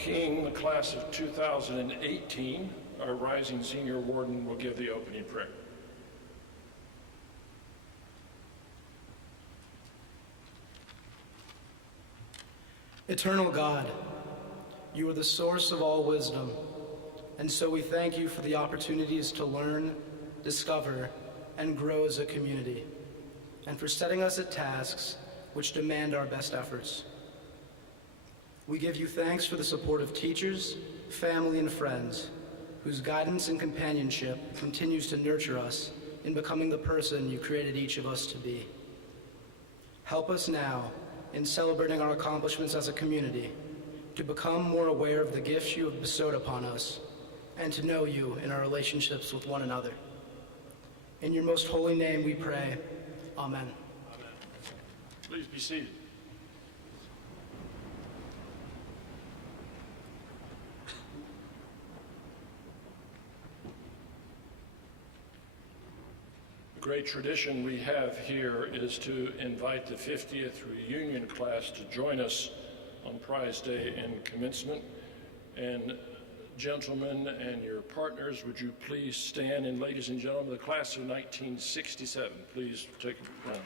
King, the class of 2018, our rising senior warden will give the opening prayer. Eternal God, you are the source of all wisdom, and so we thank you for the opportunities to learn, discover, and grow as a community, and for setting us at tasks which demand our best efforts. We give you thanks for the support of teachers, family, and friends, whose guidance and companionship continues to nurture us in becoming the person you created each of us to be. Help us now, in celebrating our accomplishments as a community, to become more aware of the gifts you have bestowed upon us, and to know you in our relationships with one another. In your most holy name we pray, Amen. Amen. Please be seated. The great tradition we have here is to invite the 50th reunion class to join us on Prize Day and commencement. And gentlemen and your partners, would you please stand? And ladies and gentlemen, the class of 1967, please take a round.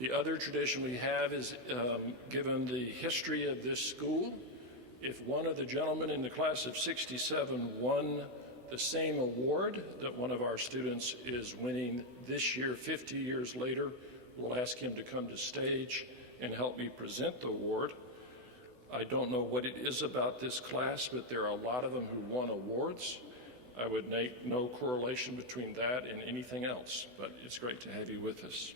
The other tradition we have is, given the history of this school, if one of the gentlemen in the class of 67 won the same award that one of our students is winning this year, 50 years later, we'll ask him to come to stage and help me present the award. I don't know what it is about this class, but there are a lot of them who won awards. I would make no correlation between that and anything else, but it's great to have you with us.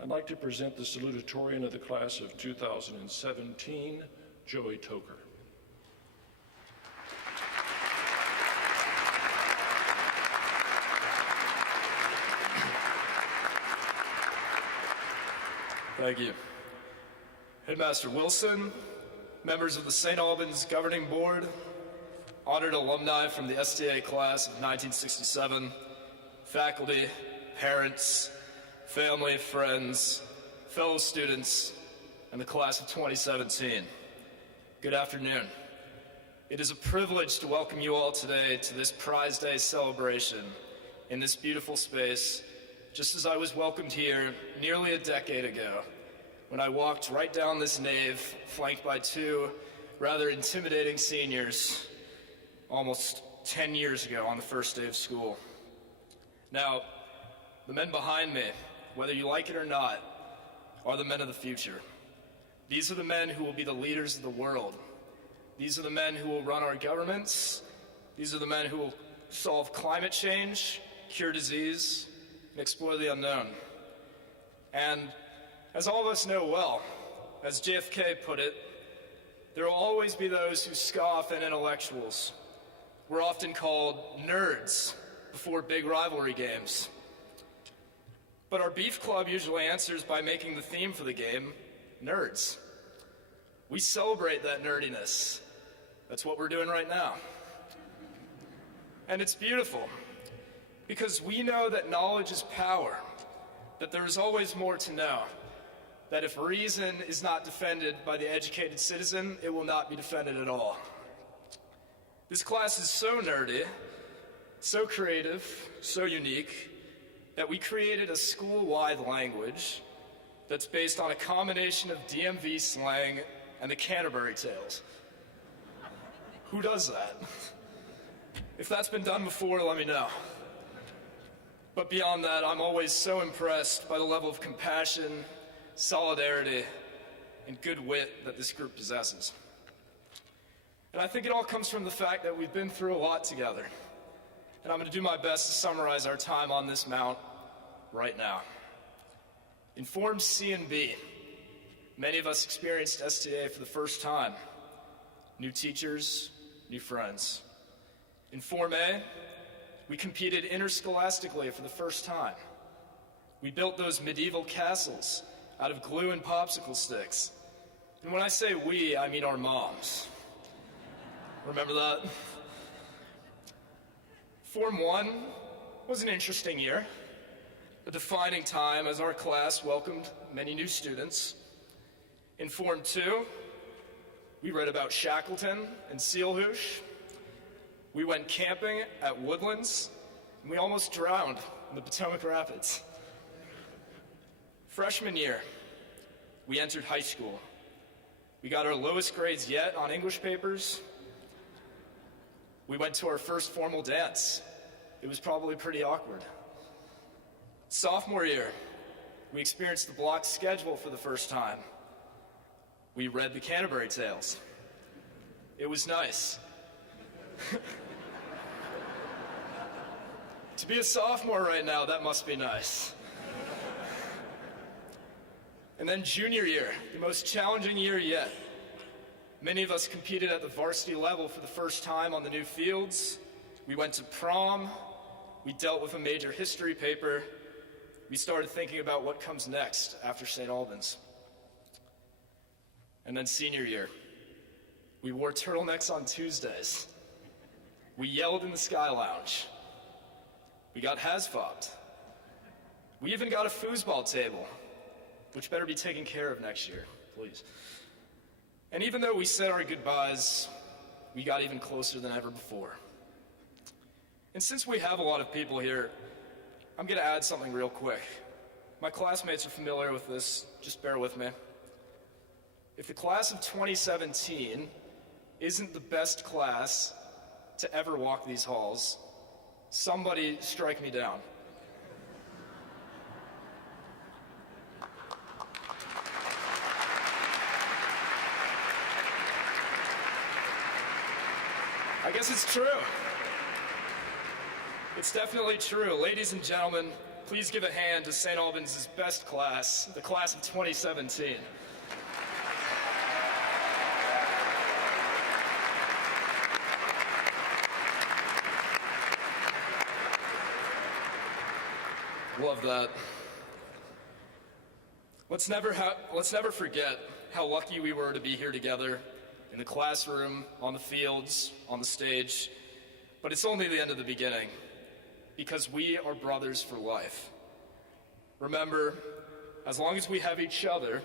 I'd like to present the Salutatorian of the class of 2017, Joey Toker. Thank you. Headmaster Wilson, members of the St. Albans Governing Board, honored alumni from the STA class of 1967, faculty, parents, family, friends, fellow students, and the class of 2017. Good afternoon. It is a privilege to welcome you all today to this Prize Day celebration in this beautiful space, just as I was welcomed here nearly a decade ago when I walked right down this nave, flanked by two rather intimidating seniors almost 10 years ago on the first day of school. Now, the men behind me, whether you like it or not, are the men of the future. These are the men who will be the leaders of the world. These are the men who will run our governments. These are the men who will solve climate change, cure disease, and explore the unknown. And as all of us know well, as JFK put it, there will always be those who scoff at intellectuals. We're often called nerds before big rivalry games. But our beef club usually answers by making the theme for the game nerds. We celebrate that nerdiness. That's what we're doing right now. And it's beautiful, because we know that knowledge is power, that there is always more to know, that if reason is not defended by the educated citizen, it will not be defended at all. This class is so nerdy, so creative, so unique, that we created a school-wide language that's based on a combination of DMV slang and the Canterbury Tales. Who does that? If that's been done before, let me know. But beyond that, I'm always so impressed by the level of compassion, solidarity, and good wit that this group possesses. And I think it all comes from the fact that we've been through a lot together. And I'm going to do my best to summarize our time on this mount right now. In Forms C and B, many of us experienced STA for the first time. New teachers, new friends. In Form A, we competed interscholastically for the first time. We built those medieval castles out of glue and popsicle sticks. And when I say we, I mean our moms. Remember that? Form 1 was an interesting year, a defining time as our class welcomed many new students. In Form 2, we read about Shackleton and Sealhoosh. We went camping at Woodlands, and we almost drowned in the Potomac Rapids. Freshman year, we entered high school. We got our lowest grades yet on English papers. We went to our first formal dance. It was probably pretty awkward. Sophomore year, we experienced the block schedule for the first time. We read the Canterbury Tales. It was nice. To be a sophomore right now, that must be nice. And then junior year, the most challenging year yet. Many of us competed at the varsity level for the first time on the new fields. We went to prom. We dealt with a major history paper. We started thinking about what comes next after St. Albans. And then senior year, we wore turtlenecks on Tuesdays. We yelled in the Sky Lounge. We got has-fobbed. We even got a foosball table, which better be taken care of next year, please. And even though we said our goodbyes, we got even closer than ever before. And since we have a lot of people here, I'm gonna add something real quick. My classmates are familiar with this, just bear with me. If the class of 2017 isn't the best class to ever walk these halls, somebody strike me down. I guess it's true. It's definitely true. Ladies and gentlemen, please give a hand to St. Albans' best class, the class of 2017. Love that. Let's never forget how lucky we were to be here together in the classroom, on the fields, on the stage. But it's only the end of the beginning, because we are brothers for life. Remember, as long as we have each other,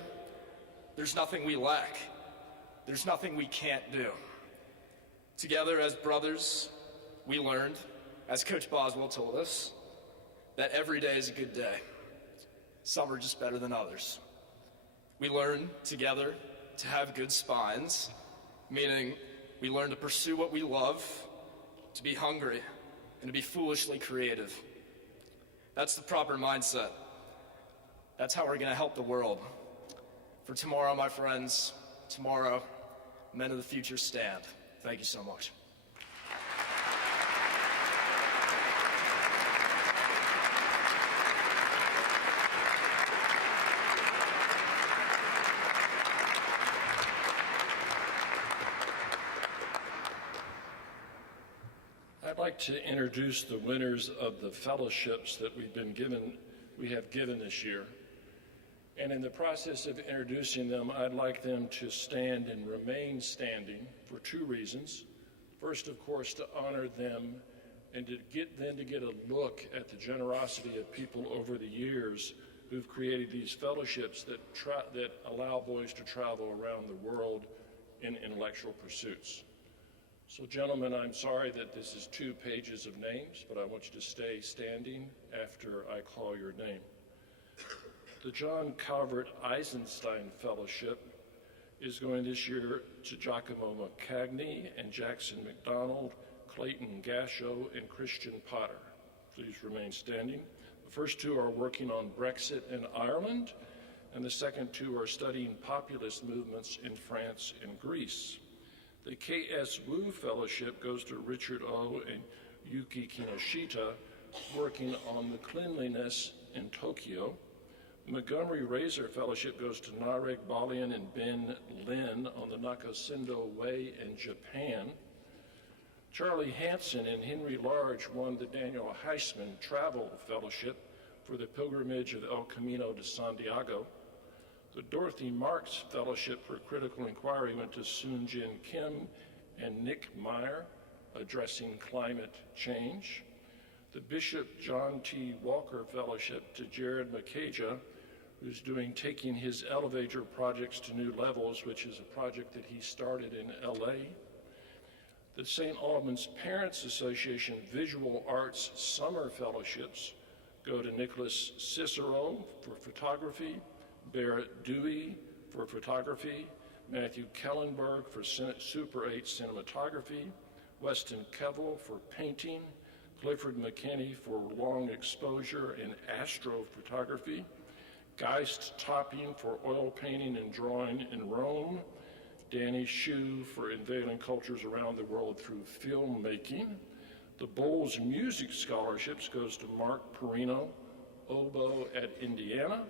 there's nothing we lack. There's nothing we can't do. Together as brothers, we learned, as Coach Boswell told us, that every day is a good day. Some are just better than others. We learn together to have good spines, meaning we learn to pursue what we love, to be hungry, and to be foolishly creative. That's the proper mindset. That's how we're gonna help the world. For tomorrow, my friends, tomorrow, men of the future stand. Thank you so much. I'd like to introduce the winners of the fellowships that we have given this year. And in the process of introducing them, I'd like them to stand and remain standing for two reasons. First, of course, to honor them and to get a look at the generosity of people over the years who've created these fellowships that allow boys to travel around the world in intellectual pursuits. So gentlemen, I'm sorry that this is 2 pages of names, but I want you to stay standing after I call your name. The John Calvert Eisenstein Fellowship is going this year to Giacomo McCagney and Jackson McDonald, Clayton Gasho, and Christian Potter. Please remain standing. The first 2 are working on Brexit in Ireland, and the second 2 are studying populist movements in France and Greece. The K.S. Wu Fellowship goes to Richard O. and Yuki Kinoshita, working on the cleanliness in Tokyo. The Montgomery Razor Fellowship goes to Narek Balian and Ben Lin on the Nakasindo Way in Japan. Charlie Hansen and Henry Large won the Daniel Heisman Travel Fellowship for the pilgrimage of El Camino de Santiago. The Dorothy Marks Fellowship for Critical Inquiry went to Soon Jin Kim and Nick Meyer, addressing climate change. The Bishop John T. Walker Fellowship to Jared Makaja, who's taking his elevator projects to new levels, which is a project that he started in LA. The St. Albans Parents Association Visual Arts Summer Fellowships go to Nicholas Cicero for photography, Barrett Dewey for photography, Matthew Kellenberg for Super 8 cinematography, Weston Kevel for painting, Clifford McKinney for long exposure and astrophotography, Geist Topping for oil painting and drawing in Rome, Danny Shu for unveiling cultures around the world through filmmaking. The Bowles Music Scholarships goes to Mark Perino, oboe at Indiana,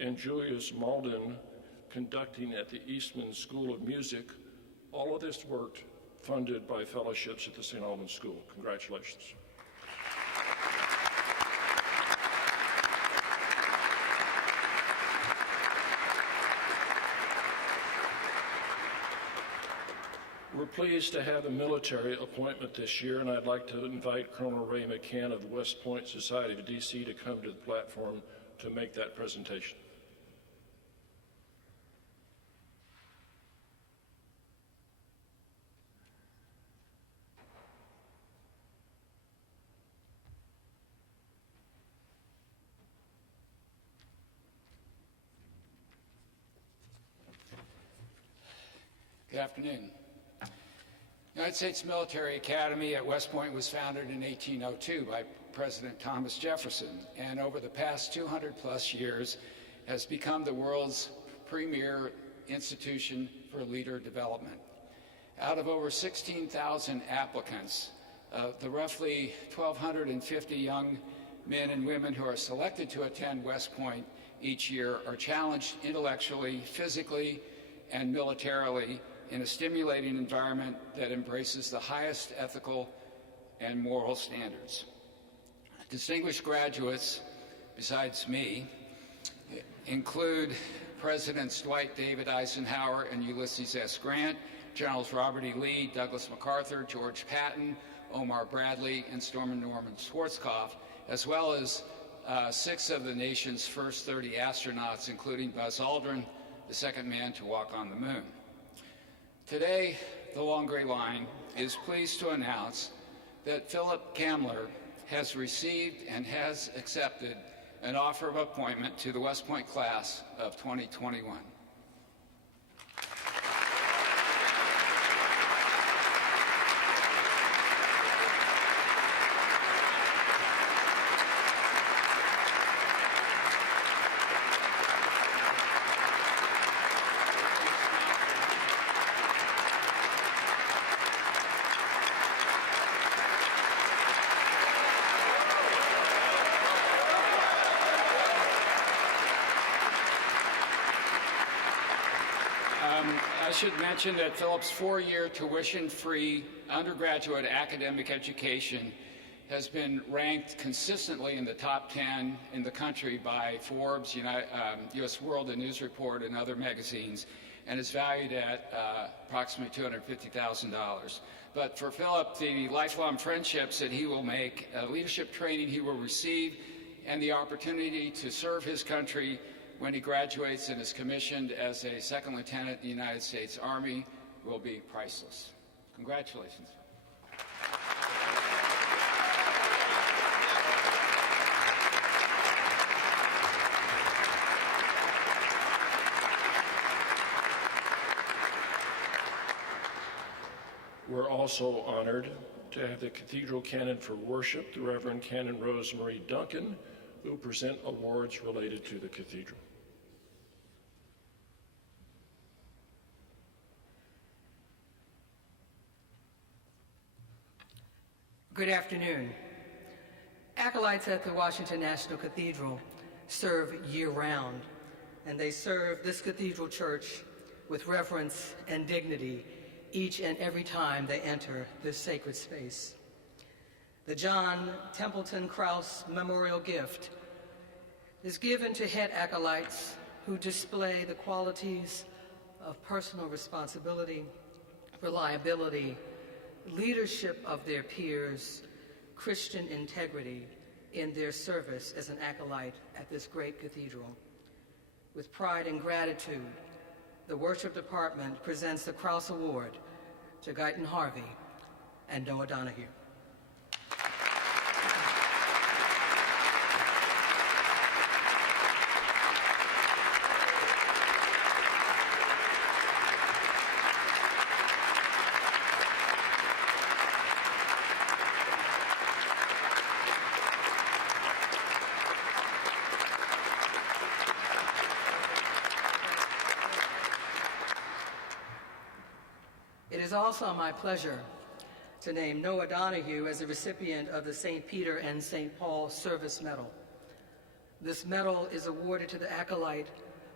and Julius Malden, conducting at the Eastman School of Music. All of this work funded by fellowships at the St. Albans School. Congratulations. We're pleased to have a military appointment this year, and I'd like to invite Colonel Ray McCann of the West Point Society of DC to come to the platform to make that presentation. Good afternoon. The United States Military Academy at West Point was founded in 1802 by President Thomas Jefferson, and over the past 200-plus years has become the world's premier institution for leader development. Out of over 16,000 applicants, the roughly 1,250 young men and women who are selected to attend West Point each year are challenged intellectually, physically, and militarily in a stimulating environment that embraces the highest ethical and moral standards. Distinguished graduates, besides me, include Presidents Dwight David Eisenhower and Ulysses S. Grant, Generals Robert E. Lee, Douglas MacArthur, George Patton, Omar Bradley, and Stormin Norman Schwarzkopf, as well as 6 of the nation's first 30 astronauts, including Buzz Aldrin, the second man to walk on the moon. Today, the Long Gray Line is pleased to announce that Philip Kamler has received and has accepted an offer of appointment to the West Point class of 2021. I should mention that Philip's 4-year tuition-free undergraduate academic education has been ranked consistently in the top 10 in the country by Forbes, U.S. World and News Report, and other magazines, and is valued at approximately $250,000. But for Philip, the lifelong friendships that he will make, leadership training he will receive, and the opportunity to serve his country when he graduates and is commissioned as a second lieutenant in the United States Army will be priceless. Congratulations. We're also honored to have the Cathedral Canon for Worship, the Reverend Canon Rosemarie Duncan, who present awards related to the Cathedral. Good afternoon. Acolytes at the Washington National Cathedral serve year-round, and they serve this cathedral church with reverence and dignity each and every time they enter this sacred space. The John Templeton Krause Memorial Gift is given to head acolytes who display the qualities of personal responsibility, reliability, leadership of their peers, Christian integrity in their service as an acolyte at this great cathedral. With pride and gratitude, the worship department presents the Krause Award to Guyton Harvey and Noah Donahue. It is also my pleasure to name Noah Donahue as a recipient of the St. Peter and St. Paul Service Medal. This medal is awarded to the acolyte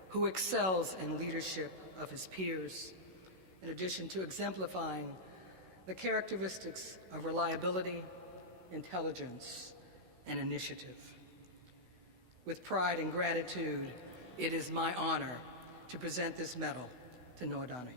who excels in leadership of his peers, in addition to exemplifying the characteristics of reliability, intelligence, and initiative. With pride and gratitude, it is my honor to present this medal to Noah Donahue.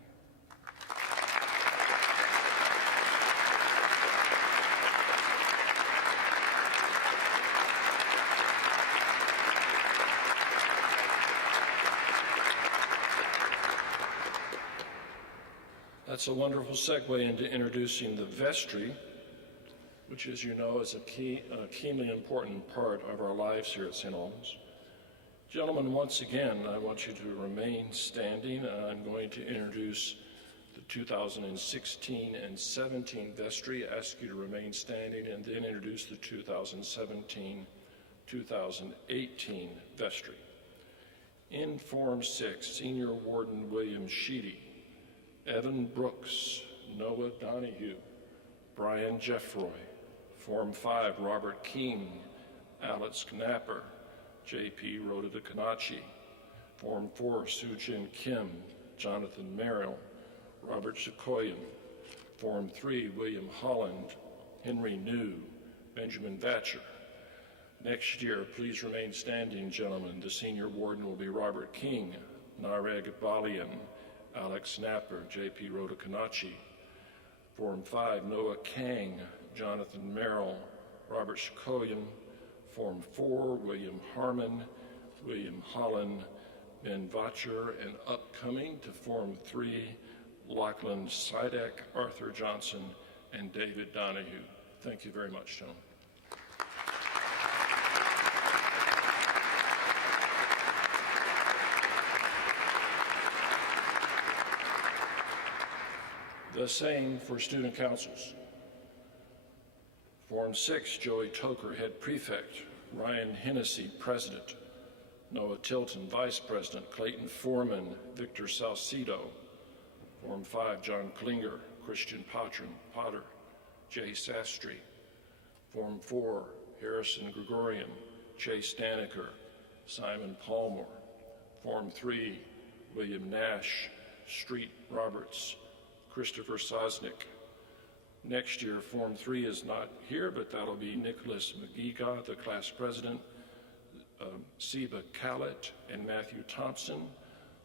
That's a wonderful segue into introducing the vestry, which, as you know, is a keenly important part of our lives here at St. Albans. Gentlemen, once again, I want you to remain standing, and I'm going to introduce the 2016 and 17 vestry. I ask you to remain standing, and then introduce the 2017-2018 vestry. In Form 6, Senior Warden William Sheedy, Evan Brooks, Noah Donahue, Brian Jeffroy. Form 5, Robert King, Alex Knapper, J.P. Rhoda DeCanachi. Form 4, Sujin Kim, Jonathan Merrill, Robert Shikoyan. Form 3, William Holland, Henry New, Benjamin Vatcher. Next year, please remain standing, gentlemen. The senior warden will be Robert King, Nareg Balian, Alex Knapper, J.P. Rhoda Kanachi. Form 5, Noah Kang, Jonathan Merrill, Robert Shikoyan. Form 4, William Harmon, William Holland, Ben Vatcher, and upcoming to Form 3, Lachlan Sidek, Arthur Johnson, and David Donahue. Thank you very much, gentlemen. The same for student councils. Form 6, Joey Toker, Head Prefect, Ryan Hennessy, President, Noah Tilton, Vice President, Clayton Foreman, Victor Salcido. Form 5, John Klinger, Christian Potter, Jay Sastry. Form 4, Harrison Gregorian, Chase Daniker, Simon Palmore. Form 3, William Nash, Street Roberts, Christopher Sosnick. Next year, Form 3 is not here, but that'll be Nicholas McGeega, the class president, Seba Kallett, and Matthew Thompson.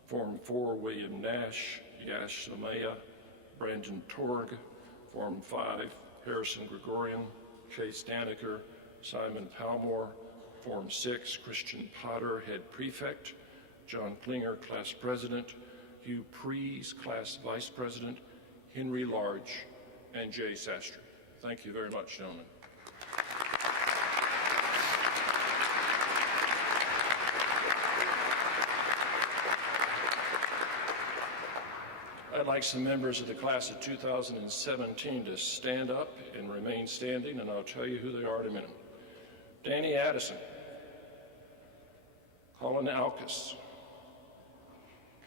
Form 4, William Nash, Yash Somaya, Brandon Torg. Form 5, Harrison Gregorian, Chase Daniker, Simon Palmore. Form 6, Christian Potter, Head Prefect, John Klinger, class president, Hugh Prees, class vice president, Henry Large, and Jay Sastry. Thank you very much, gentlemen. I'd like some members of the class of 2017 to stand up and remain standing, and I'll tell you who they are in a minute. Danny Addison, Colin Alkus,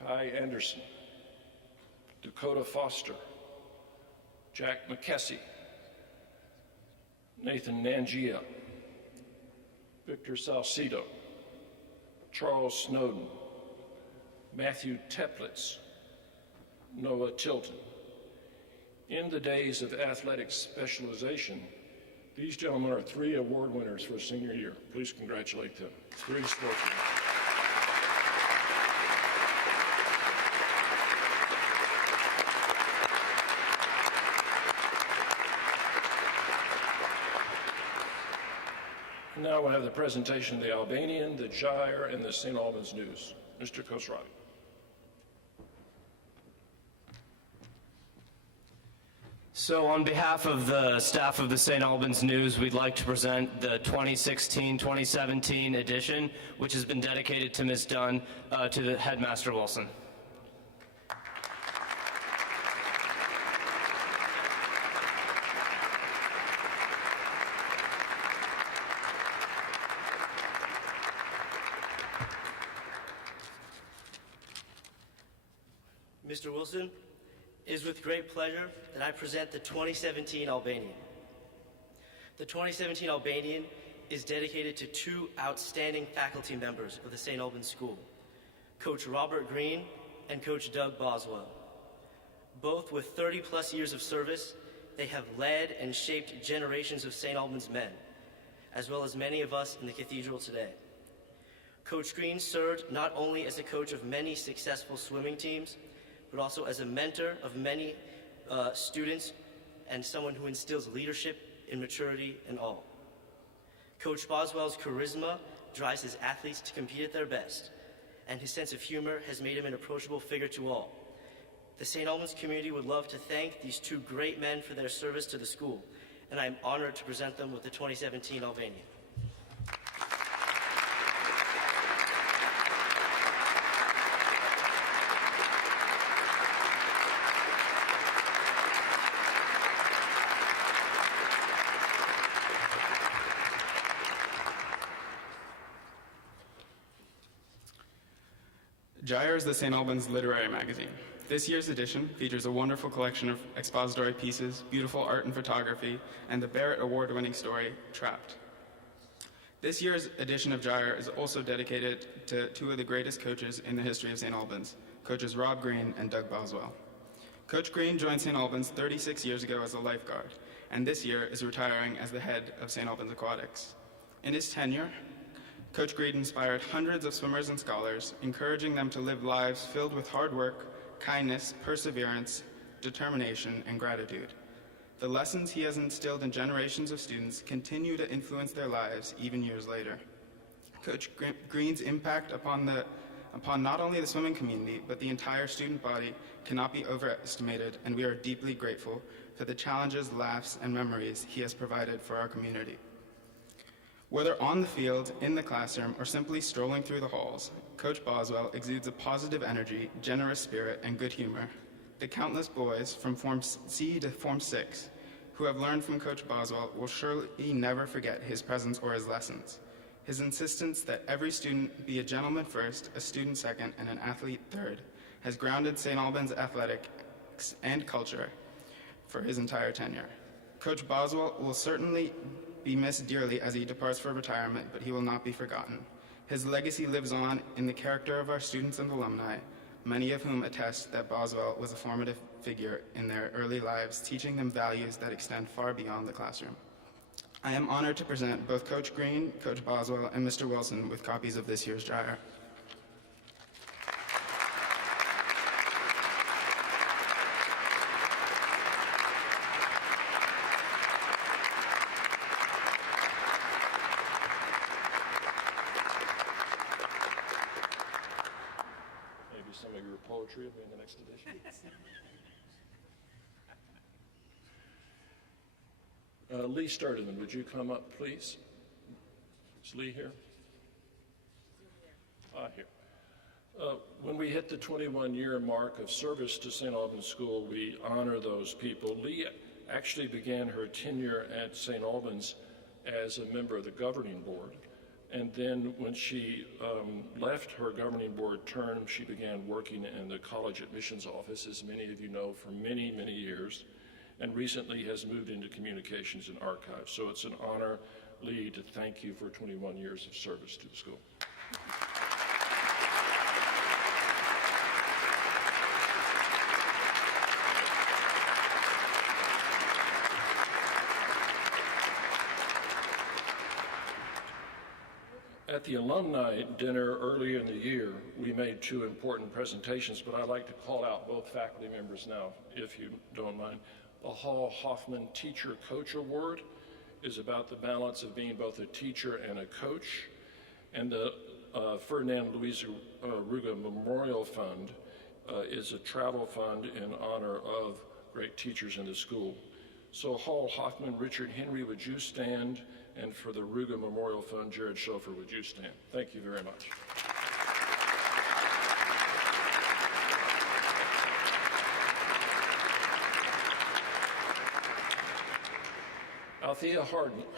Kai Anderson, Dakota Foster, Jack McKessie, Nathan Nangia, Victor Salcido, Charles Snowden, Matthew Teplitz, Noah Tilton. In the days of athletic specialization, these gentlemen are 3 award winners for senior year. Please congratulate them. 3 sportsmen. Now we'll have the presentation of the Albanian, the Gyre, and the St. Albans News. Mr. Khosravi. So on behalf of the staff of the St. Albans News, we'd like to present the 2016-2017 edition, which has been dedicated to Ms. Dunn, to the Headmaster Wilson. Mr. Wilson, it is with great pleasure that I present the 2017 Albanian. The 2017 Albanian is dedicated to two outstanding faculty members of the St. Albans School, Coach Robert Green and Coach Doug Boswell. Both with 30-plus years of service, they have led and shaped generations of St. Albans men, as well as many of us in the Cathedral today. Coach Green served not only as a coach of many successful swimming teams, but also as a mentor of many students and someone who instills leadership and maturity in all. Coach Boswell's charisma drives his athletes to compete at their best, and his sense of humor has made him an approachable figure to all. The St. Albans community would love to thank these two great men for their service to the school, and I am honored to present them with the 2017 Albanian. Gyre is the St. Albans literary magazine. This year's edition features a wonderful collection of expository pieces, beautiful art and photography, and the Barrett Award-winning story, Trapped. This year's edition of Gyre is also dedicated to two of the greatest coaches in the history of St. Albans, coaches Rob Green and Doug Boswell. Coach Green joined St. Albans 36 years ago as a lifeguard, and this year is retiring as the head of St. Albans Aquatics. In his tenure, Coach Green inspired hundreds of swimmers and scholars, encouraging them to live lives filled with hard work, kindness, perseverance, determination, and gratitude. The lessons he has instilled in generations of students continue to influence their lives even years later. Coach Green's impact upon not only the swimming community, but the entire student body cannot be overestimated, and we are deeply grateful for the challenges, laughs, and memories he has provided for our community. Whether on the field, in the classroom, or simply strolling through the halls, Coach Boswell exudes a positive energy, generous spirit, and good humor. The countless boys from Form C to Form 6 who have learned from Coach Boswell will surely never forget his presence or his lessons. His insistence that every student be a gentleman first, a student second, and an athlete third has grounded St. Albans athletics and culture for his entire tenure. Coach Boswell will certainly be missed dearly as he departs for retirement, but he will not be forgotten. His legacy lives on in the character of our students and alumni, many of whom attest that Boswell was a formative figure in their early lives, teaching them values that extend far beyond the classroom. I am honored to present both Coach Green, Coach Boswell, and Mr. Wilson with copies of this year's Gyre. Some of your poetry will be in the next edition. Lee Sturdivant, would you come up, please? Is Lee here? Here. When we hit the 21-year mark of service to St. Albans School, we honor those people. Lee actually began her tenure at St. Albans as a member of the governing board. And then when she left her governing board term, she began working in the college admissions office, as many of you know, for many, many years, and recently has moved into communications and archives. So it's an honor, Lee, to thank you for 21 years of service to the school. At the alumni dinner earlier in the year, we made two important presentations, but I'd like to call out both faculty members now, if you don't mind. The Hall Hoffman Teacher Coach Award is about the balance of being both a teacher and a coach. And the Ferdinand Louise Ruga Memorial Fund is a travel fund in honor of great teachers in the school. So Hall Hoffman, Richard Henry, would you stand? And for the Ruga Memorial Fund, Jared Schofer, would you stand? Thank you very much. Althea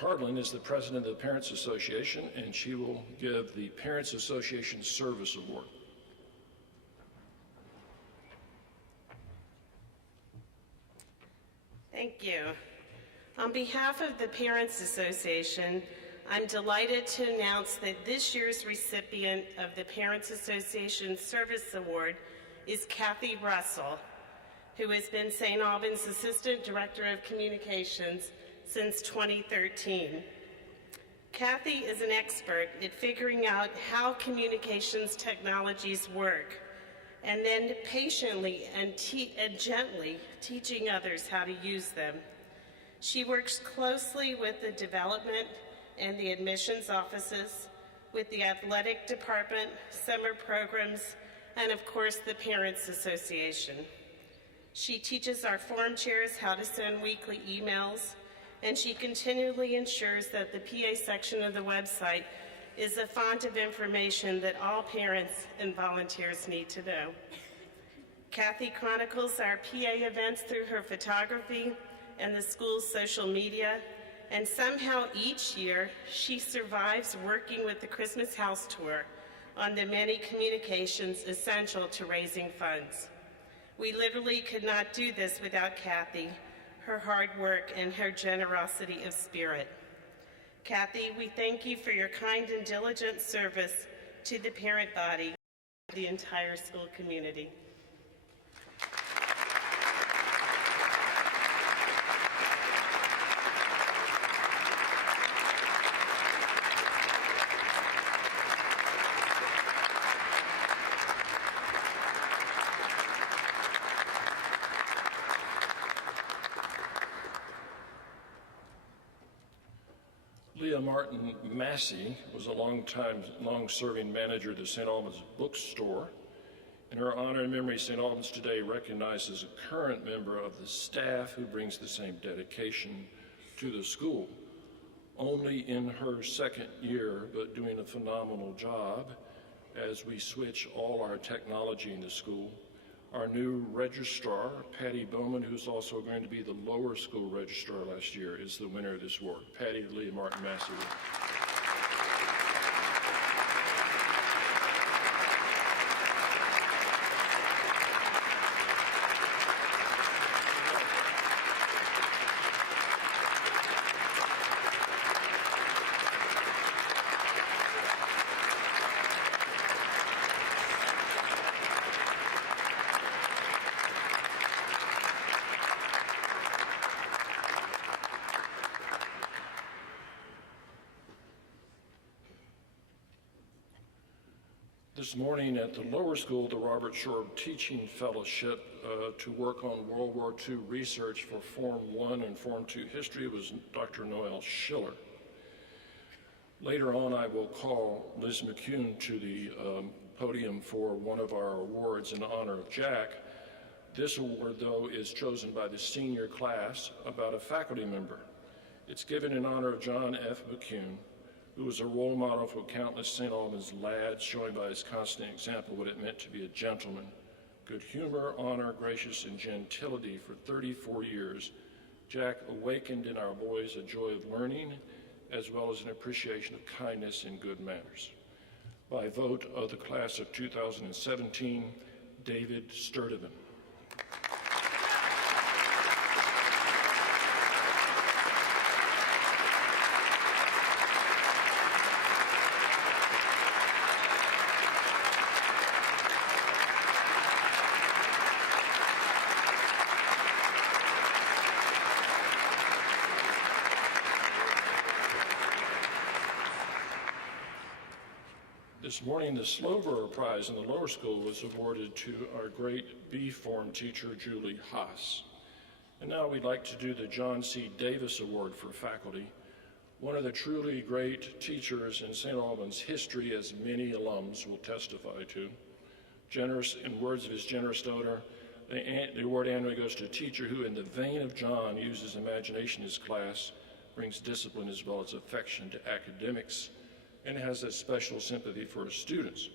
Hardlin is the president of the Parents Association, and she will give the Parents Association Service Award. Thank you. On behalf of the Parents Association, I'm delighted to announce that this year's recipient of the Parents Association Service Award is Kathy Russell, who has been St. Albans Assistant Director of Communications since 2013. Kathy is an expert at figuring out how communications technologies work, and then patiently and gently teaching others how to use them. She works closely with the development and the admissions offices, with the athletic department, summer programs, and of course the Parents Association. She teaches our forum chairs how to send weekly emails, and she continually ensures that the PA section of the website is a font of information that all parents and volunteers need to know. Kathy chronicles our PA events through her photography and the school's social media, and somehow each year she survives working with the Christmas House Tour on the many communications essential to raising funds. We literally could not do this without Kathy, her hard work, and her generosity of spirit. Kathy, we thank you for your kind and diligent service to the parent body and the entire school community. Leah Martin Massey was a long-serving manager of the St. Albans bookstore. In her honor and memory, St. Albans today recognizes a current member of the staff who brings the same dedication to the school. Only in her second year, but doing a phenomenal job as we switch all our technology in the school. Our new registrar, Patty Bowman, who's also going to be the lower school registrar last year, is the winner of this award. Patty Leah Martin Massey. This morning at the lower school, the Robert Shorb Teaching Fellowship to work on World War II research for Form 1 and Form 2 history was Dr. Noel Schiller. Later on, I will call Liz McCune to the podium for one of our awards in honor of Jack. This award, though, is chosen by the senior class about a faculty member. It's given in honor of John F. McCune, who was a role model for countless St. Albans lads, showing by his constant example what it meant to be a gentleman. Good humor, honor, gracious, and gentility for 34 years, Jack awakened in our boys a joy of learning, as well as an appreciation of kindness and good manners. By vote of the class of 2017, David Sturdivant. This morning, the Slover Prize in the lower school was awarded to our great B Form teacher, Julie Haas. And now we'd like to do the John C. Davis Award for faculty, One of the truly great teachers in St. Albans history, as many alums will testify to. Generous, in words of his generous donor, the award annually goes to a teacher who, in the vein of John, uses imagination in his class, brings discipline as well as affection to academics, and has a special sympathy for his students.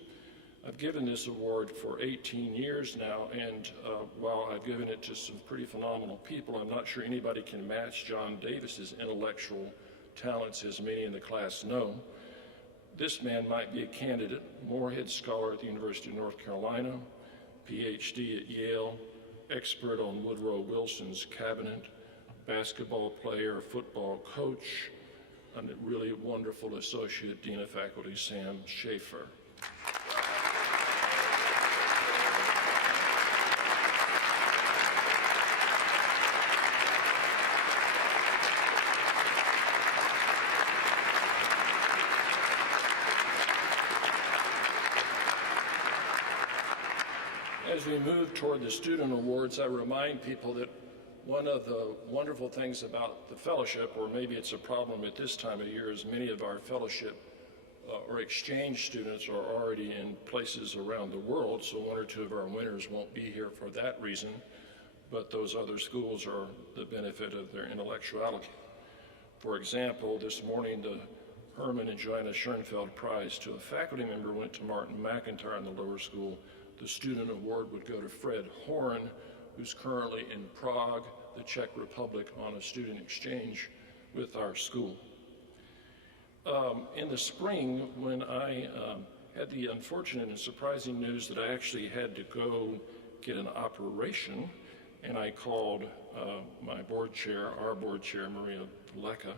I've given this award for 18 years now, and while I've given it to some pretty phenomenal people, I'm not sure anybody can match John Davis's intellectual talents, as many in the class know. This man might be a candidate, Moorhead Scholar at the University of North Carolina, PhD at Yale, expert on Woodrow Wilson's cabinet, basketball player, football coach, and a really wonderful Associate Dean of Faculty, Sam Schaefer. As we move toward the student awards, I remind people that one of the wonderful things about the fellowship, or maybe it's a problem at this time of year, is many of our fellowship or exchange students are already in places around the world, so one or two of our winners won't be here for that reason, but those other schools are the benefit of their intellectuality. For example, this morning the Herman and Joanna Schoenfeld Prize to a faculty member went to Martin McIntyre in the lower school. The student award would go to Fred Horn, who's currently in Prague, the Czech Republic, on a student exchange with our school. In the spring, when I had the unfortunate and surprising news that I actually had to go get an operation, and I called my board chair, our board chair, Maria Lecca,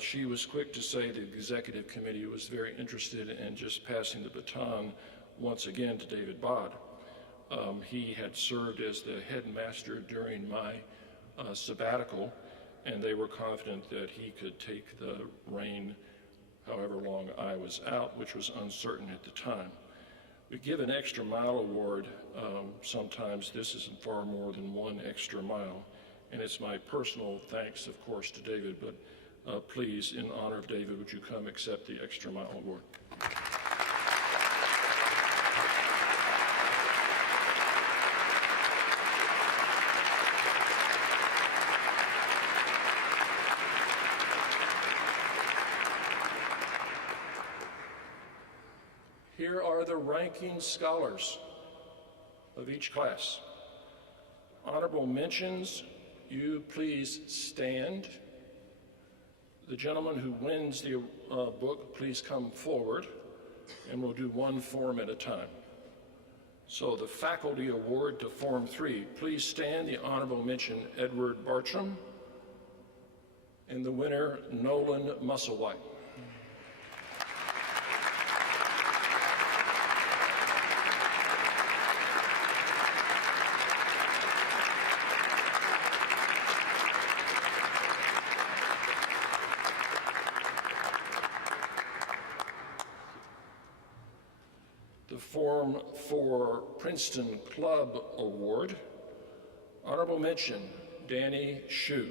she was quick to say the executive committee was very interested in just passing the baton once again to David Bod. He had served as the headmaster during my sabbatical, and they were confident that he could take the reign however long I was out, which was uncertain at the time. We give an extra mile award. Sometimes this is far more than one extra mile, and it's my personal thanks, of course, to David, but please, in honor of David, would you come accept the extra mile award? Here are the ranking scholars of each class. Honorable mentions, you please stand. The gentleman who wins the book, please come forward, and we'll do one form at a time. So the faculty award to Form 3, please stand. The honorable mention, Edward Bartram, and the winner, Nolan Musselwhite. Form 4 Princeton Club Award. Honorable mention, Danny Shu.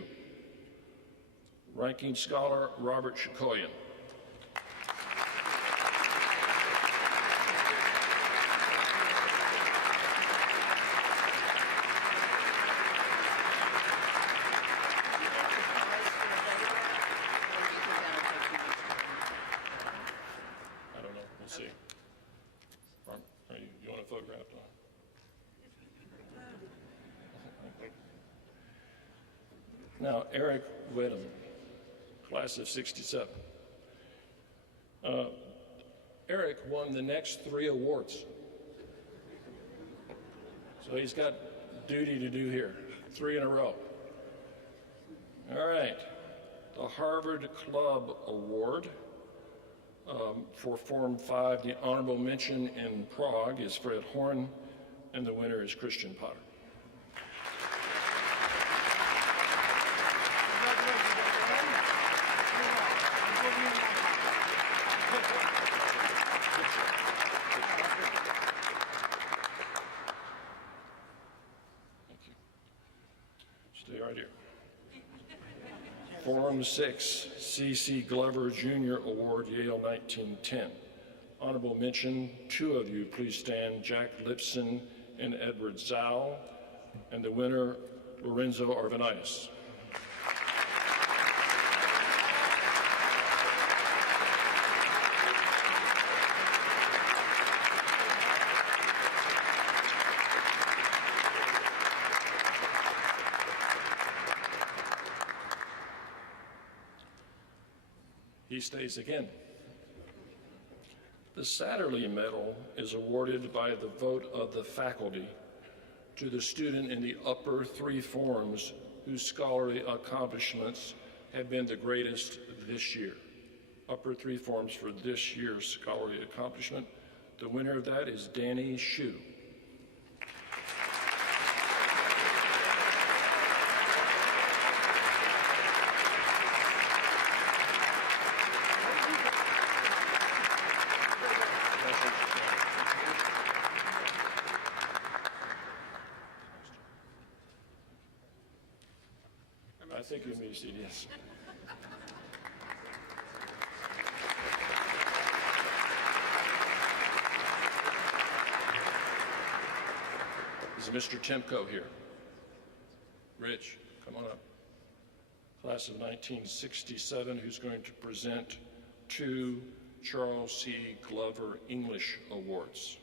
Ranking Scholar, Robert Shikoyan. I don't know, we'll see. You want a photograph? Now, Eric Whittam, class of 67. Eric won the next 3 awards. So he's got duty to do here, 3 in a row. All right, the Harvard Club Award. For Form 5, the honorable mention in Prague is Fred Horn, and the winner is Christian Potter. Thank you. Stay right here. Form Form 6 C.C. Glover Jr. Award, Yale 1910. Honorable mention, two of you, please stand, Jack Lipson and Edward Zhao, and the winner, Lorenzo Arvanitis. He stays again. The Satterley Medal is awarded by the vote of the faculty to the student in the upper three forms whose scholarly accomplishments have been the greatest this year. Upper three forms for this year's scholarly accomplishment. The winner of that is Danny Shu. I think you may see, yes. Is Mr. Timko here? Rich, come on up. Class of 1967, who's going to present two Charles C. Glover English Awards.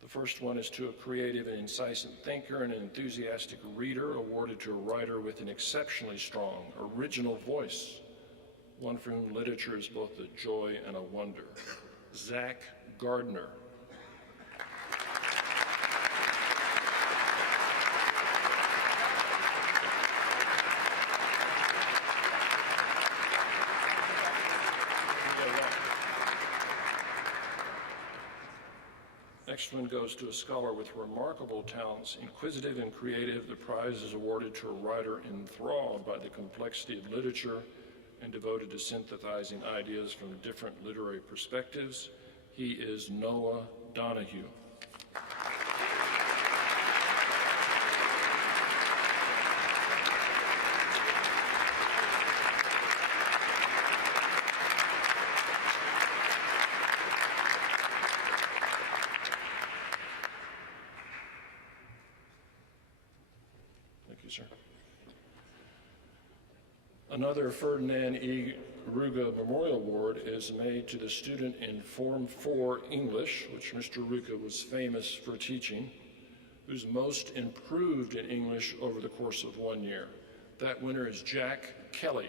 The first one is to a creative and incisive thinker and an enthusiastic reader, awarded to a writer with an exceptionally strong, original voice, one for whom literature is both a joy and a wonder. Zach Gardner. Next one goes to a scholar with remarkable talents, inquisitive and creative. The prize is awarded to a writer enthralled by the complexity of literature and devoted to synthesizing ideas from different literary perspectives. He is Noah Donahue. Sir. Another Ferdinand E. Ruga Memorial Award is made to the student in Form 4 English, which Mr. Ruga was famous for teaching, who's most improved in English over the course of 1 year. That winner is Jack Kelly.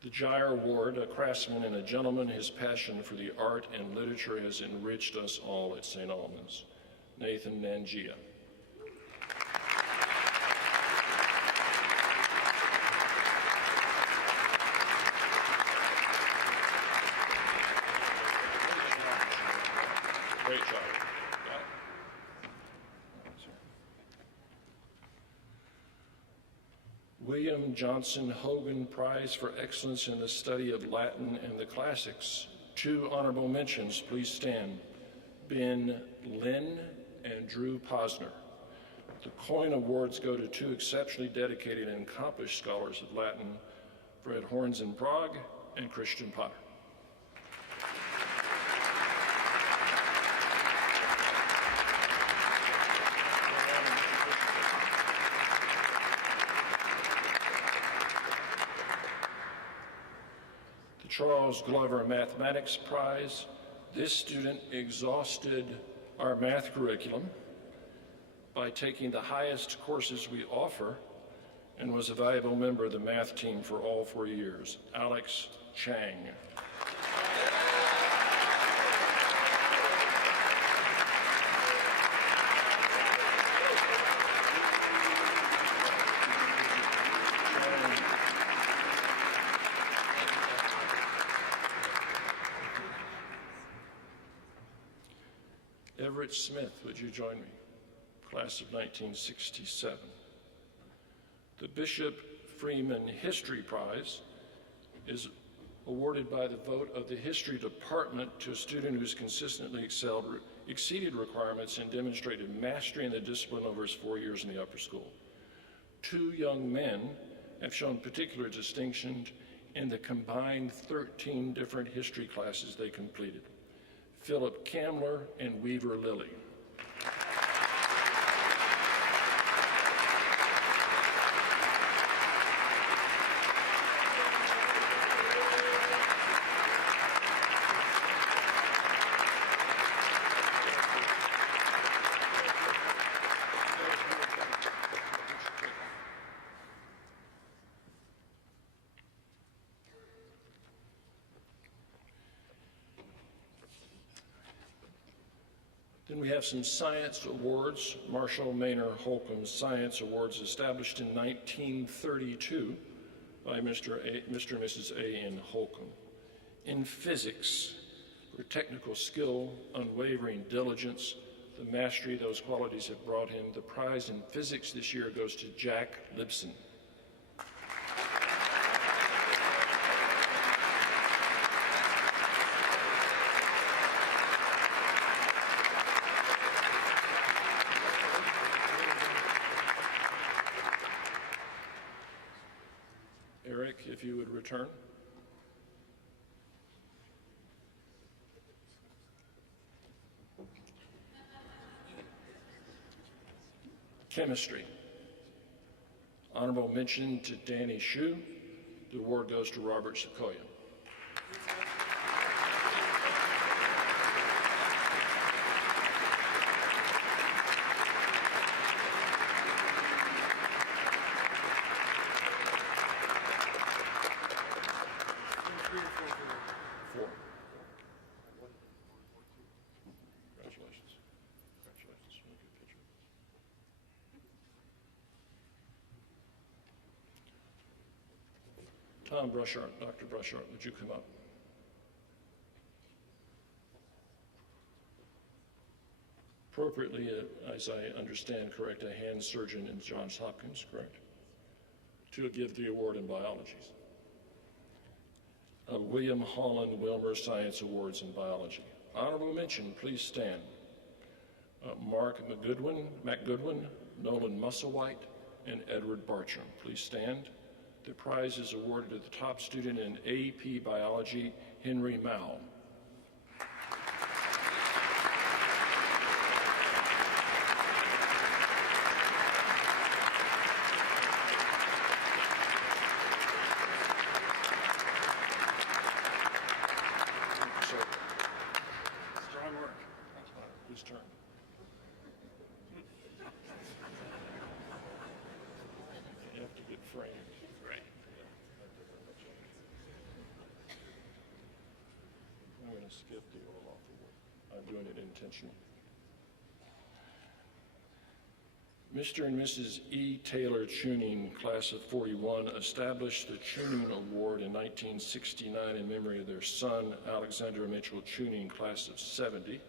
The Gyre Award, a craftsman and a gentleman, his passion for the art and literature has enriched us all at St. Albans. Nathan Nangia. Great job. William Johnson Hogan Prize for Excellence in the Study of Latin and the Classics. Two honorable mentions, please stand. Ben Lynn and Drew Posner. The Coyne Awards go to two exceptionally dedicated and accomplished scholars of Latin, Fred Horns in Prague and Christian Potter. Charles Glover Mathematics Prize. This student exhausted our math curriculum by taking the highest courses we offer and was a valuable member of the math team for all 4 years. Alex Chang. Everett Smith, would you join me? class of 1967. The Bishop Freeman History Prize is awarded by the vote of the History Department to a student who's consistently exceeded requirements and demonstrated mastery in the discipline over his 4 years in the upper school. 2 young men have shown particular distinction in the combined 13 different history classes they completed: Philip Kamler and Weaver Lilly. Then we have some science awards. Marshall Maynor Holcomb Science Awards, established in 1932 by Mr. and Mrs. A.N. Holcomb. In physics, for technical skill, unwavering diligence, the mastery those qualities have brought him, the prize in physics this year goes to Jack Libson. Eric, if you would return. Chemistry. Honorable mention to Danny Shu. The award goes to Robert Sequoia. Four. Congratulations. Congratulations. Really good picture. Tom Brushart, Dr. Brushart, would you come up? Appropriately, as I understand correct, a hand surgeon in Johns Hopkins, correct? To give the award in biology. William Holland Wilmer Science Awards in Biology. Honorable mention, please stand. Mark McGoodwin, Nolan Musselwhite, and Edward Bartram. Please stand. The prize is awarded to the top student in AP Biology, Henry Mao. Strong work. Whose turn? You have to get framed. Right. I'm going to skip the oral award. I'm doing it intentionally. Mr. and Mrs. E. Taylor Tuning, class of 41, established the Tuning Award in 1969 in memory of their son, Alexander Mitchell Tuning, class of 70.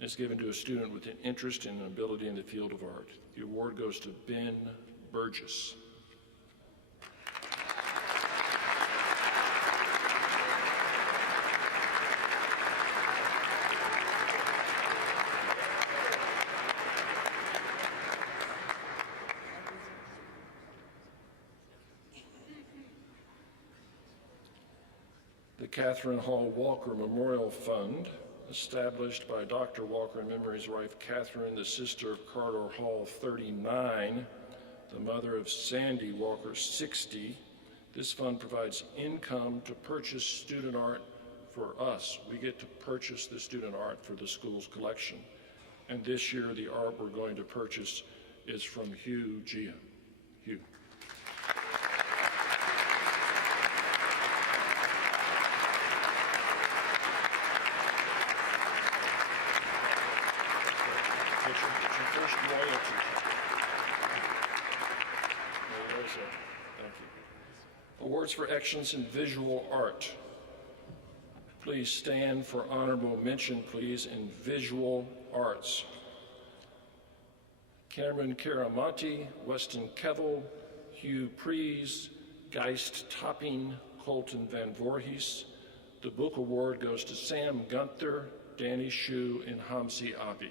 It's given to a student with an interest and ability in the field of art. The award goes to Ben Burgess. The Catherine Hall Walker Memorial Fund, established by Dr. Walker in memory of his wife Catherine, the sister of Carter Hall 39, the mother of Sandy Walker 60. This fund provides income to purchase student art for us. We get to purchase the student art for the school's collection. And this year, the art we're going to purchase is from Hugh Gia. Hugh. It's your first royalty. There it is. Thank you. Awards for excellence in visual art. Please stand for honorable mention, please, in visual arts. Cameron Caramonte, Weston Kevel, Hugh Prees, Geist Topping, Colton Van Voorhees. The book award goes to Sam Gunther, Danny Shu, and Hamsi Abi.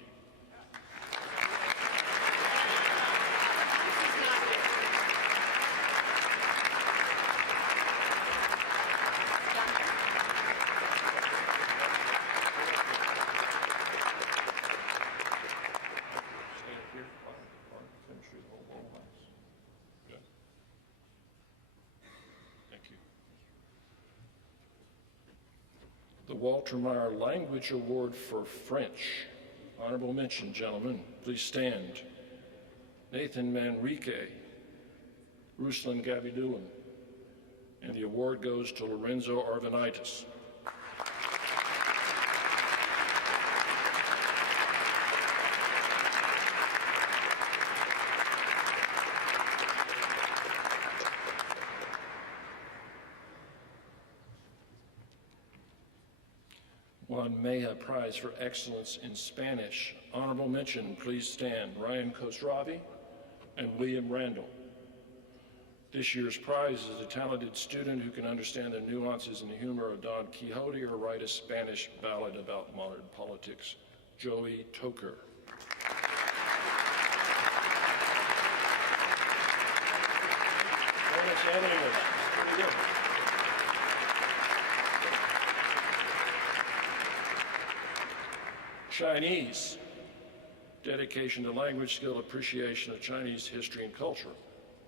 The Walter Meyer Language Award for French. Honorable mention, gentlemen, please stand. Nathan Manrique, Ruslan Gabidouin, and the award goes to Lorenzo Arvanitis. Juan Mejia Prize for Excellence in Spanish. Honorable mention, please stand. Ryan Khosravi and William Randall. This year's prize is a talented student who can understand the nuances and the humor of Don Quixote or write a Spanish ballad about modern politics. Joey Toker. Very good. Chinese, dedication to language skill, appreciation of Chinese history and culture.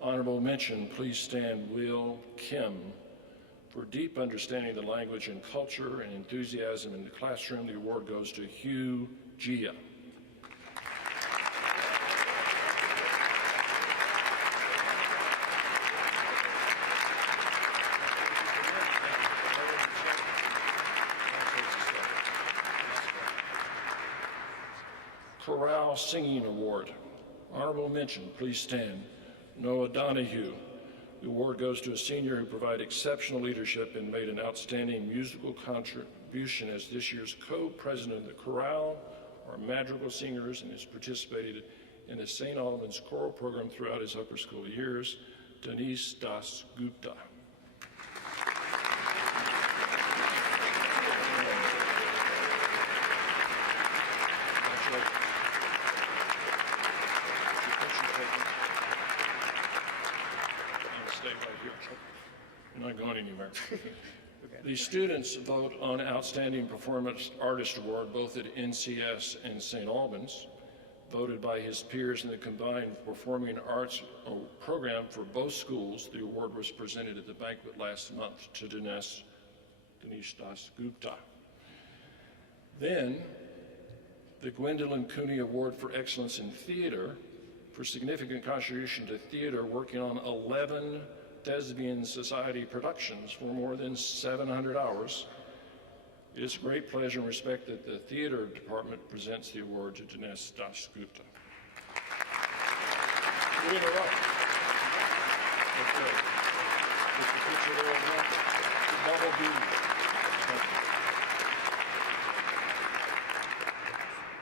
Honorable mention, please stand, Will Kim. For deep understanding of the language and culture and enthusiasm in the classroom, the award goes to Hugh Gia. Chorale Singing Award. Honorable mention, please stand. Noah Donahue. The award goes to a senior who provided exceptional leadership and made an outstanding musical contribution as this year's co-president of the chorale or madrigal singers and has participated in the St. Albans choral program throughout his upper school years, Denise Das Gupta. I'm not going anywhere. The students vote on Outstanding Performance Artist Award both at NCS and St. Albans. Voted by his peers in the combined performing arts program for both schools, the award was presented at the banquet last month to Denise Das Gupta. Then, the Gwendolyn Cooney Award for Excellence in Theater for significant contribution to theater, working on 11 Thespian Society productions for more than 700 hours. It is a great pleasure and respect that the theater department presents the award to Dinesh Das Gupta. 3 in a row. Okay. Just a picture there again. Double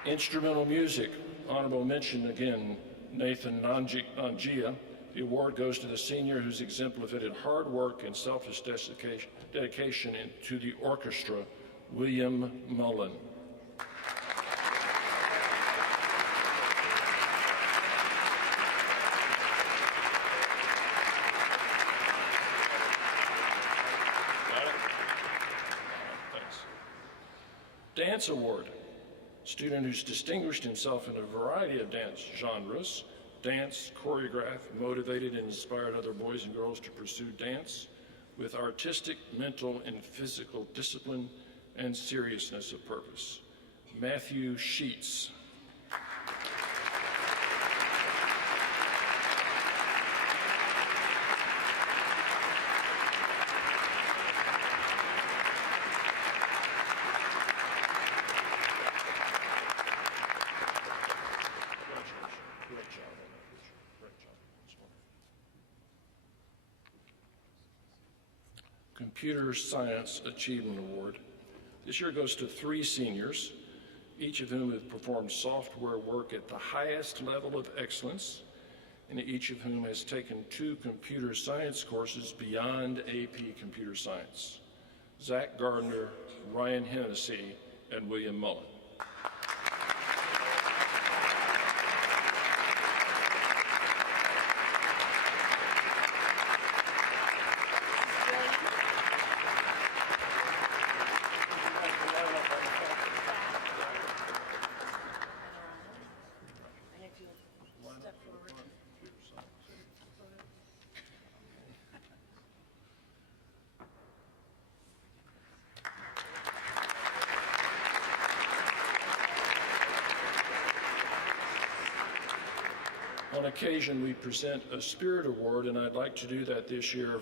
B. Instrumental music. Honorable mention again, Nathan Nangia. The award goes to the senior who's exemplified hard work and selfless dedication to the orchestra, William Mullen. Got it? Thanks. Dance Award. Student who's distinguished himself in a variety of dance genres. Dance, choreographed, motivated, and inspired other boys and girls to pursue dance with artistic, mental, and physical discipline and seriousness of purpose. Matthew Sheets. Computer Science Achievement Award. This year goes to 3 seniors, each of whom have performed software work at the highest level of excellence, and each of whom has taken 2 computer science courses beyond AP Computer Science. Zach Gardner, Ryan Hennessy, and William Mullen. On occasion, we present a Spirit Award, and I'd like to do that this year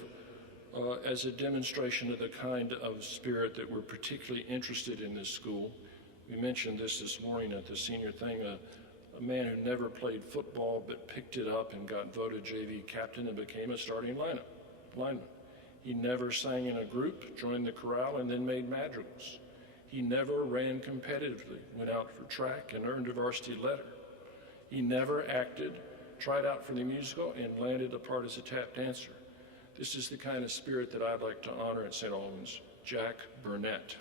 as a demonstration of the kind of spirit that we're particularly interested in this school. We mentioned this morning at the senior thing, a man who never played football but picked it up and got voted JV captain and became a starting lineman. He never sang in a group, joined the chorale, and then made madrigals. He never ran competitively, went out for track, and earned a varsity letter. He never acted, tried out for the musical, and landed a part as a tap dancer. This is the kind of spirit that I'd like to honor at St. Albans. Jack Burnett.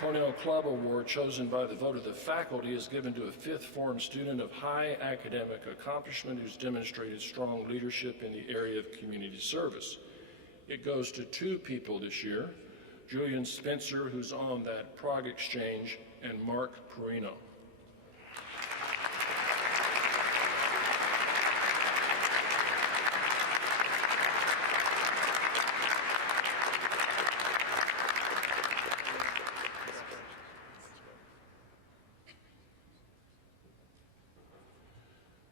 Cornell Club Award, chosen by the vote of the faculty, is given to a 5th form student of high academic accomplishment who's demonstrated strong leadership in the area of community service. It goes to 2 people this year, Julian Spencer, who's on that Prague exchange, and Mark Perino.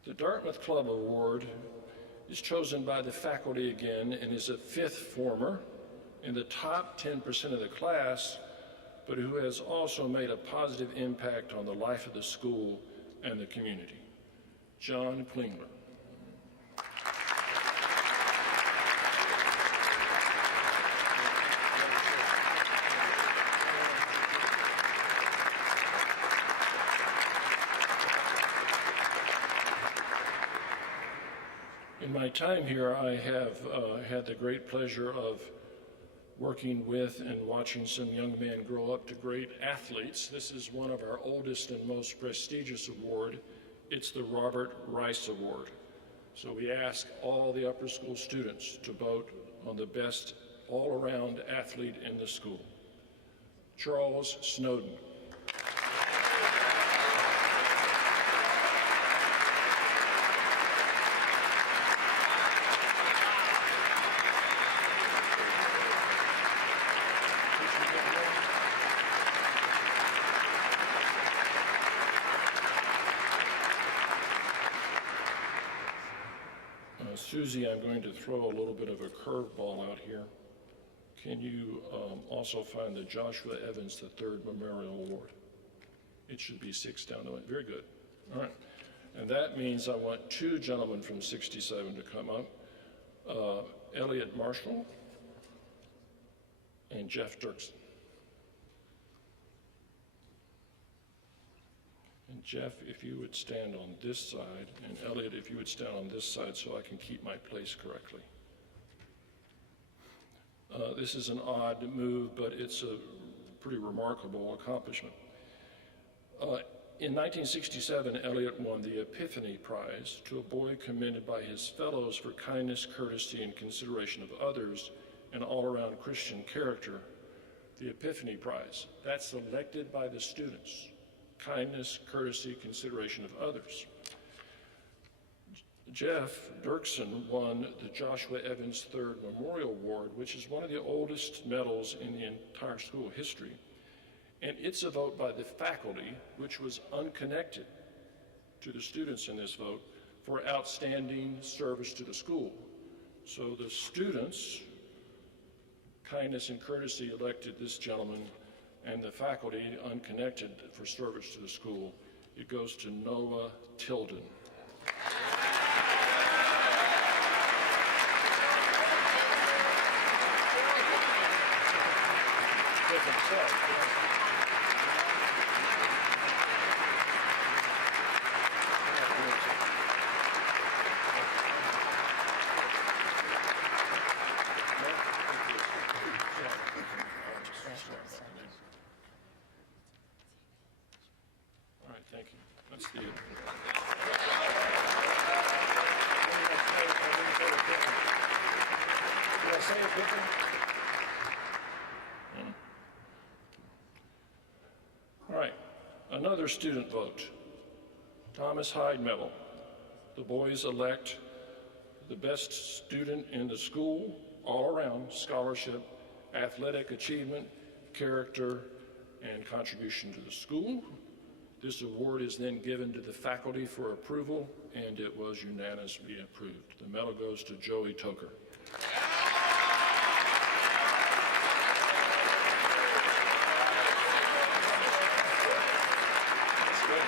The Dartmouth Club Award is chosen by the faculty again and is a 5th former in the top 10% of the class, but who has also made a positive impact on the life of the school and the community. John Klingler. In my time here, I have had the great pleasure of working with and watching some young men grow up to great athletes. This is one of our oldest and most prestigious award. It's the Robert Rice Award. So we ask all the upper school students to vote on the best all-around athlete in the school. Charles Snowden. Susie, I'm going to throw a little bit of a curveball out here. Can you also find the Joshua Evans III Memorial Award? It should be 6 down the way. Very good. All right. And that means I want 2 gentlemen from 67 to come up. Elliot Marshall and Jeff Dirksen. And Jeff, if you would stand on this side, and Elliot, if you would stand on this side so I can keep my place correctly. This is an odd move, but it's a pretty remarkable accomplishment. In 1967, Elliot won the Epiphany Prize to a boy commended by his fellows for kindness, courtesy, and consideration of others, and all-around Christian character. The Epiphany Prize, that's elected by the students. Kindness, courtesy, consideration of others. Jeff Dirksen won the Joshua Evans III Memorial Award, which is one of the oldest medals in the entire school history. And it's a vote by the faculty, which was unconnected to the students in this vote, for outstanding service to the school. So the students, kindness and courtesy, elected this gentleman and the faculty unconnected for service to the school. It goes to Noah Tilden. All right, thank you. That's the end. Did I say it different? All right, another student vote. Thomas Hyde Medal. The boys elect the best student in the school, all around, scholarship, athletic achievement, character, and contribution to the school. This award is then given to the faculty for approval, and it was unanimously approved. The medal goes to Joey Toker. That's great.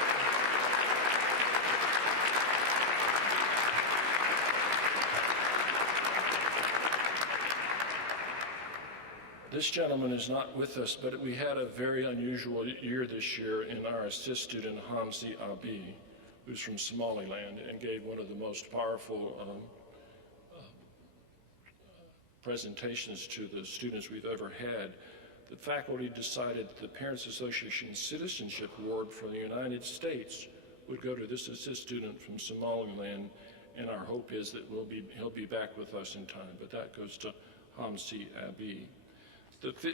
This gentleman is not with us, but we had a very unusual year this year in our assist student, Hamzi Abi, who's from Somaliland and gave one of the most powerful presentations to the students we've ever had. The faculty decided the Parents Association Citizenship Award from the United States would go to this assist student from Somaliland, and our hope is that he'll be back with us in time, but that goes to Hamzi Abi. Thank you.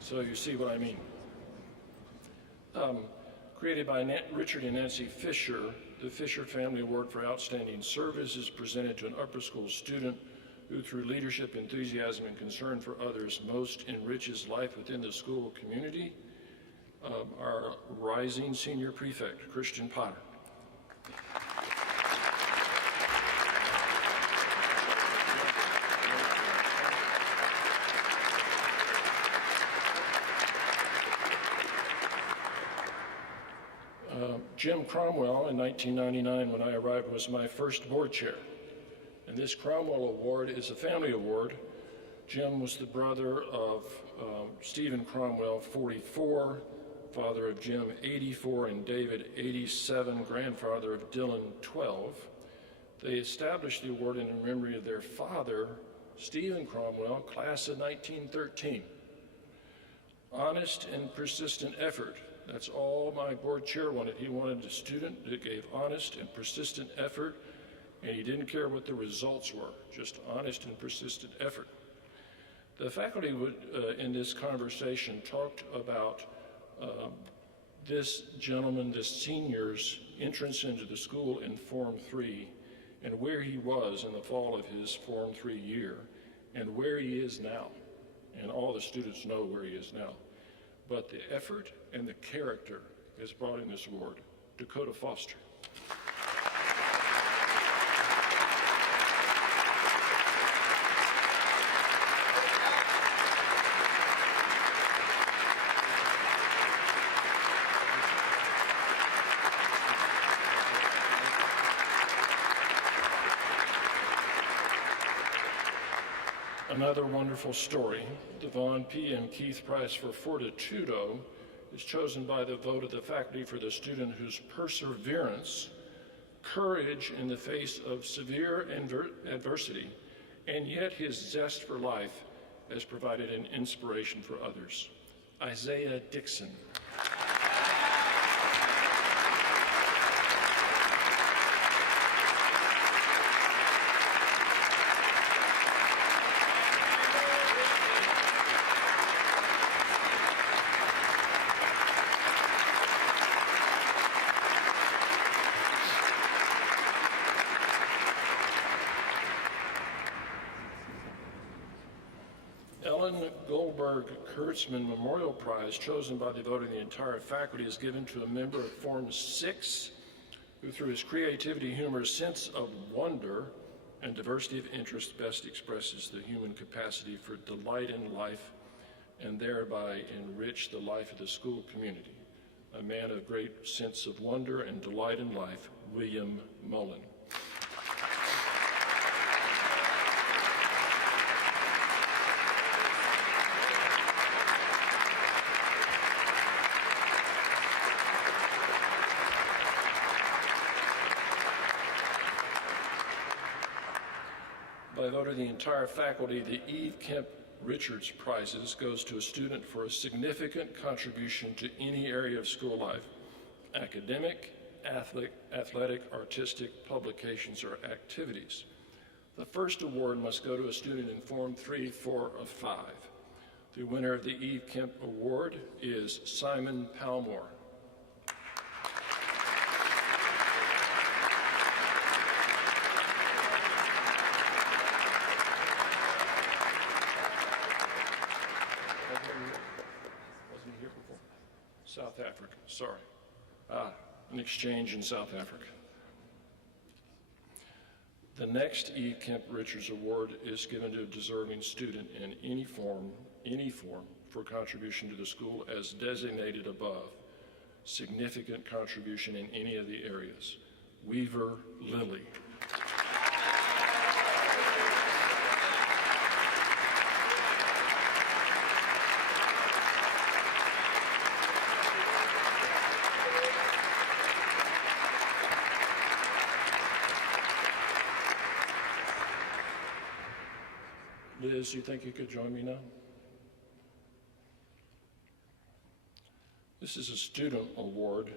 So you see what I mean. Created by Richard and Nancy Fisher, the Fisher Family Award for Outstanding Service is presented to an upper school student who, through leadership, enthusiasm, and concern for others, most enriches life within the school community. Our rising senior prefect, Christian Potter. Jim Cromwell, in 1999, when I arrived, was my first board chair. And this Cromwell Award is a family award. Jim was the brother of Stephen Cromwell, 44, father of Jim, 84, and David, 87, grandfather of Dylan, 12. They established the award in memory of their father, Stephen Cromwell, class of 1913. Honest and persistent effort. That's all my board chair wanted. He wanted a student that gave honest and persistent effort, and he didn't care what the results were, just honest and persistent effort. The faculty would, in this conversation, talked about this gentleman, this senior's entrance into the school in Form 3, and where he was in the fall of his Form 3 year, and where he is now. And all the students know where he is now. But the effort and the character has brought in this award. Dakota Foster. Another wonderful story. Devon P. and Keith Price for Fortitudo is chosen by the vote of the faculty for the student whose perseverance, courage in the face of severe adversity, and yet his zest for life has provided an inspiration for others. Isaiah Dixon. Sparg Kurtzman Memorial Prize, chosen by the vote of the entire faculty, is given to a member of Form 6 who, through his creativity, humor, sense of wonder, and diversity of interest, best expresses the human capacity for delight in life and thereby enrich the life of the school community. A man of great sense of wonder and delight in life, William Mullen. By vote of the entire faculty, the Eve Kemp Richards Prizes goes to a student for a significant contribution to any area of school life: academic, athletic, artistic, publications, or activities. The first award must go to a student in Form 3, 4, of 5. The winner of the Eve Kemp Award is Simon Palmore. Wasn't he here before? South Africa, sorry. An exchange in South Africa. The next E. Kemp Richards Award is given to a deserving student in any form for contribution to the school as designated above. Significant contribution in any of the areas. Weaver Lilly. Liz, you think you could join me now? This is a student award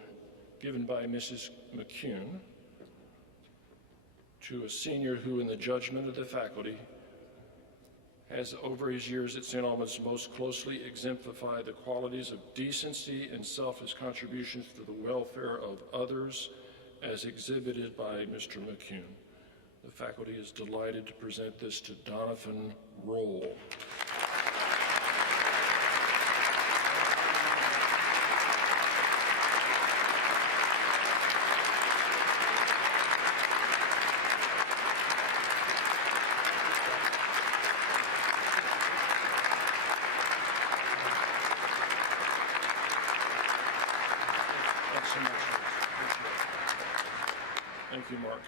given by Mrs. McCune to a senior who, in the judgment of the faculty, has over his years at St. Albans most closely exemplified the qualities of decency and selfless contributions to the welfare of others as exhibited by Mr. McCune. The faculty is delighted to present this to Donovan Roll. Thanks so much. Thank you, Mark.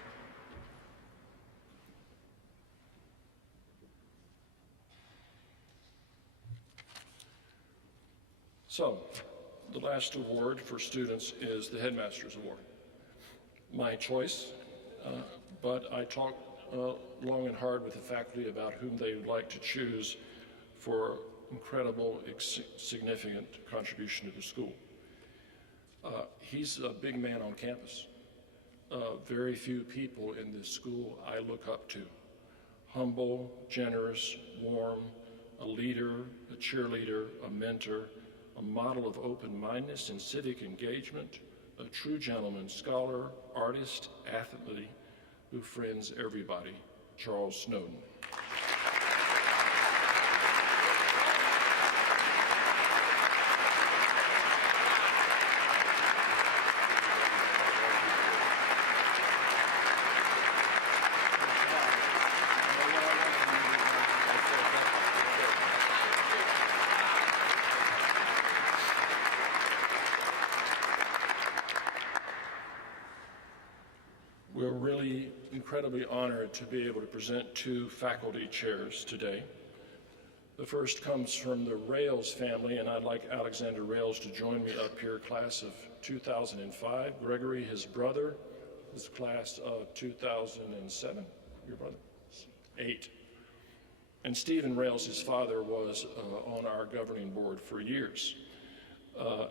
So, the last award for students is the Headmaster's Award. My choice, but I talked long and hard with the faculty about whom they would like to choose for incredible, significant contribution to the school. He's a big man on campus. Very few people in this school I look up to. Humble, generous, warm, a leader, a cheerleader, a mentor, a model of open-mindedness and civic engagement, a true gentleman, scholar, artist, athlete, who friends everybody, Charles Snowden. We're really incredibly honored to be able to present two faculty chairs today. The first comes from the Rails family, and I'd like Alexander Rails to join me up here, class of 2005. Gregory, his brother, was class of 2007. Your brother? 8. And Stephen Rails, his father, was on our governing board for years.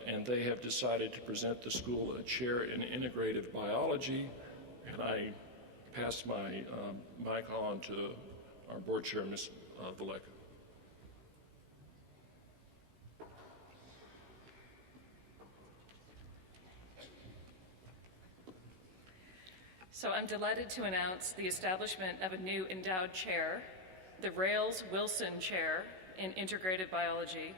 And they have decided to present the school a chair in integrative biology. And I pass my mic on to our board chair, Ms. Valedictory. So I'm delighted to announce the establishment of a new endowed chair, the Rails Wilson Chair in Integrated Biology,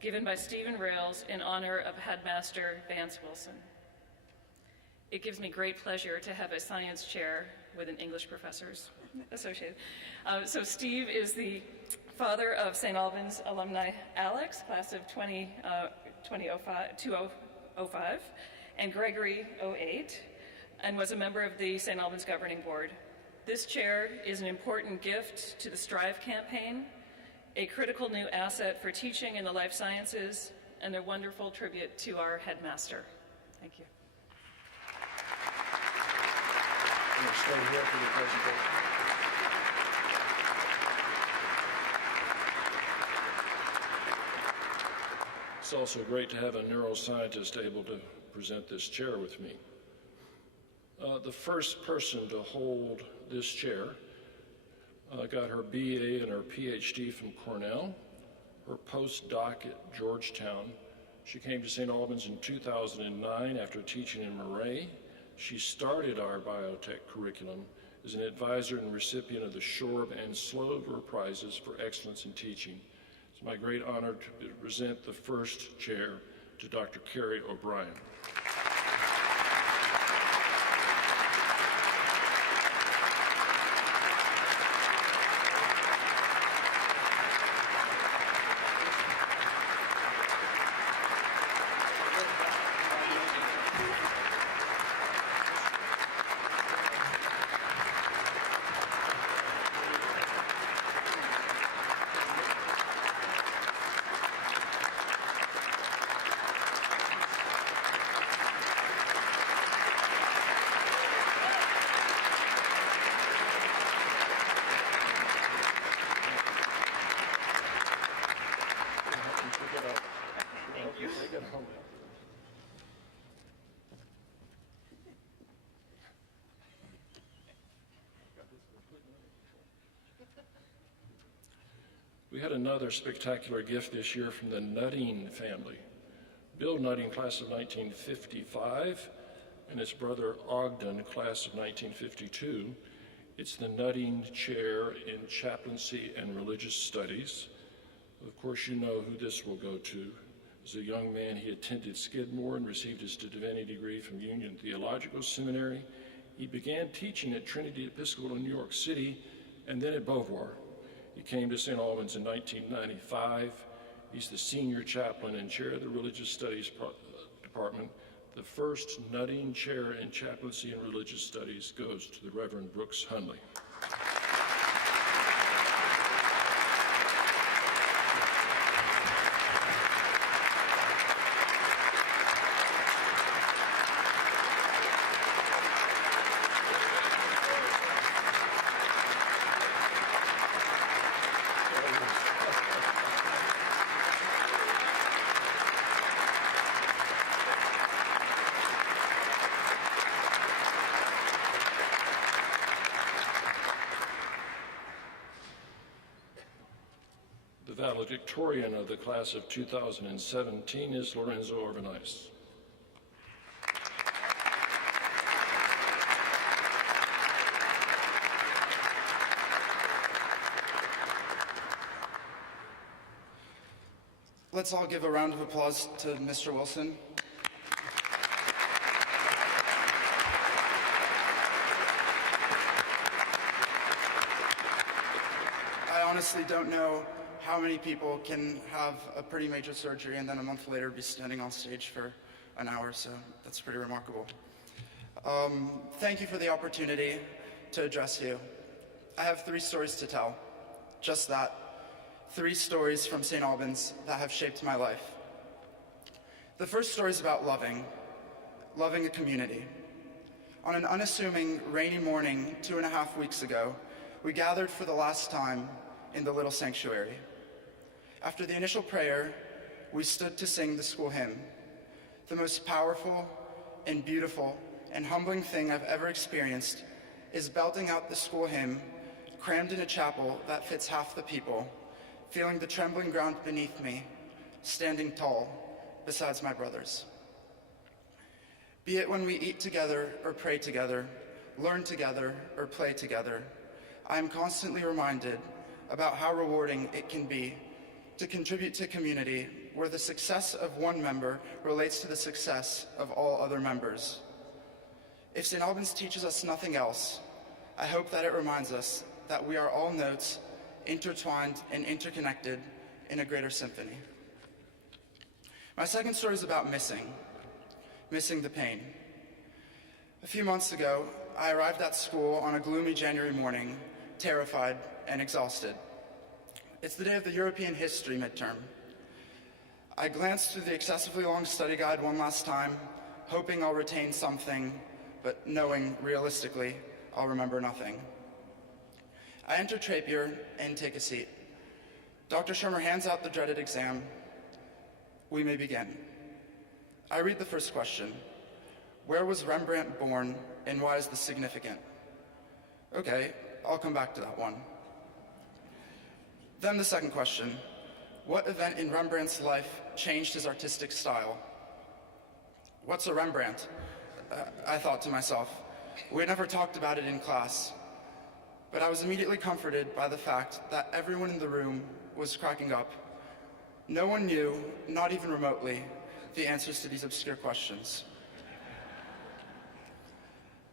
given by Stephen Rails in honor of Headmaster Vance Wilson. It gives me great pleasure to have a science chair with an English professor's associated. So Steve is the father of St. Albans alumni Alex, class of 2005, and Gregory 08, and was a member of the St. Albans Governing Board. This chair is an important gift to the STRIVE campaign, a critical new asset for teaching in the life sciences, and a wonderful tribute to our headmaster. Thank you. I'm going to stay here for the presentation. It's also great to have a neuroscientist able to present this chair with me. The first person to hold this chair got her BA and her PhD from Cornell, her postdoc at Georgetown. She came to St. Albans in 2009 after teaching in Murray. She started our biotech curriculum as an advisor and recipient of the Shorb and Slover Prizes for excellence in teaching. It's my great honor to present the first chair to Dr. Carrie O'Brien. We had another spectacular gift this year from the Nutting family. Bill Nutting, class of 1955, and his brother Ogden, class of 1952. It's the Nutting Chair in Chaplaincy and Religious Studies. Of course, you know who this will go to. As a young man, he attended Skidmore and received his divinity degree from Union Theological Seminary. He began teaching at Trinity Episcopal in New York City and then at Beauvoir. He came to St. Albans in 1995. He's the senior chaplain and chair of the Religious Studies Department. The first Nutting Chair in Chaplaincy and Religious Studies goes to the Reverend Brooks Hundley. The valedictorian of the class of 2017 is Lorenzo Orbanais. Let's all give a round of applause to Mr. Wilson. I honestly don't know how many people can have a pretty major surgery and then a month later be standing on stage for an hour, so that's pretty remarkable. Thank you for the opportunity to address you. I have 3 stories to tell, just that. 3 stories from St. Albans that have shaped my life. The first story is about loving a community. On an unassuming rainy morning 2.5 weeks ago, we gathered for the last time in the little sanctuary. After the initial prayer, we stood to sing the school hymn, the most powerful and beautiful and humbling thing I've ever experienced is belting out the school hymn, crammed in a chapel that fits half the people, feeling the trembling ground beneath me, standing tall besides my brothers. Be it when we eat together or pray together, learn together or play together, I am constantly reminded about how rewarding it can be to contribute to community where the success of one member relates to the success of all other members. If St. Albans teaches us nothing else, I hope that it reminds us that we are all notes intertwined and interconnected in a greater symphony. My second story is about missing the pain. A few months ago, I arrived at school on a gloomy January morning, terrified and exhausted. It's the day of the European history midterm. I glanced through the excessively long study guide one last time, hoping I'll retain something, but knowing realistically I'll remember nothing. I enter Trapier and take a seat. Dr. Shermer hands out the dreaded exam. We may begin. I read the first question. Where was Rembrandt born and why is this significant? Okay, I'll come back to that one. Then the second question. What event in Rembrandt's life changed his artistic style? What's a Rembrandt? I thought to myself. We had never talked about it in class, but I was immediately comforted by the fact that everyone in the room was cracking up. No one knew, not even remotely, the answers to these obscure questions.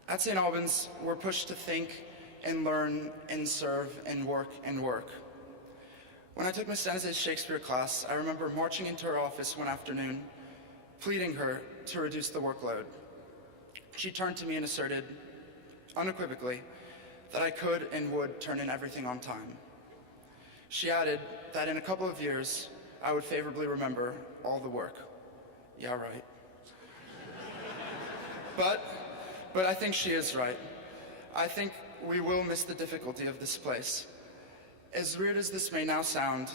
At St. Albans, we're pushed to think and learn and serve and work and work. When I took Miss Deniz's Shakespeare class, I remember marching into her office one afternoon, pleading her to reduce the workload. She turned to me and asserted, unequivocally, that I could and would turn in everything on time. She added that in a couple of years, I would favorably remember all the work. Yeah, right. But I think she is right. I think we will miss the difficulty of this place. As weird as this may now sound,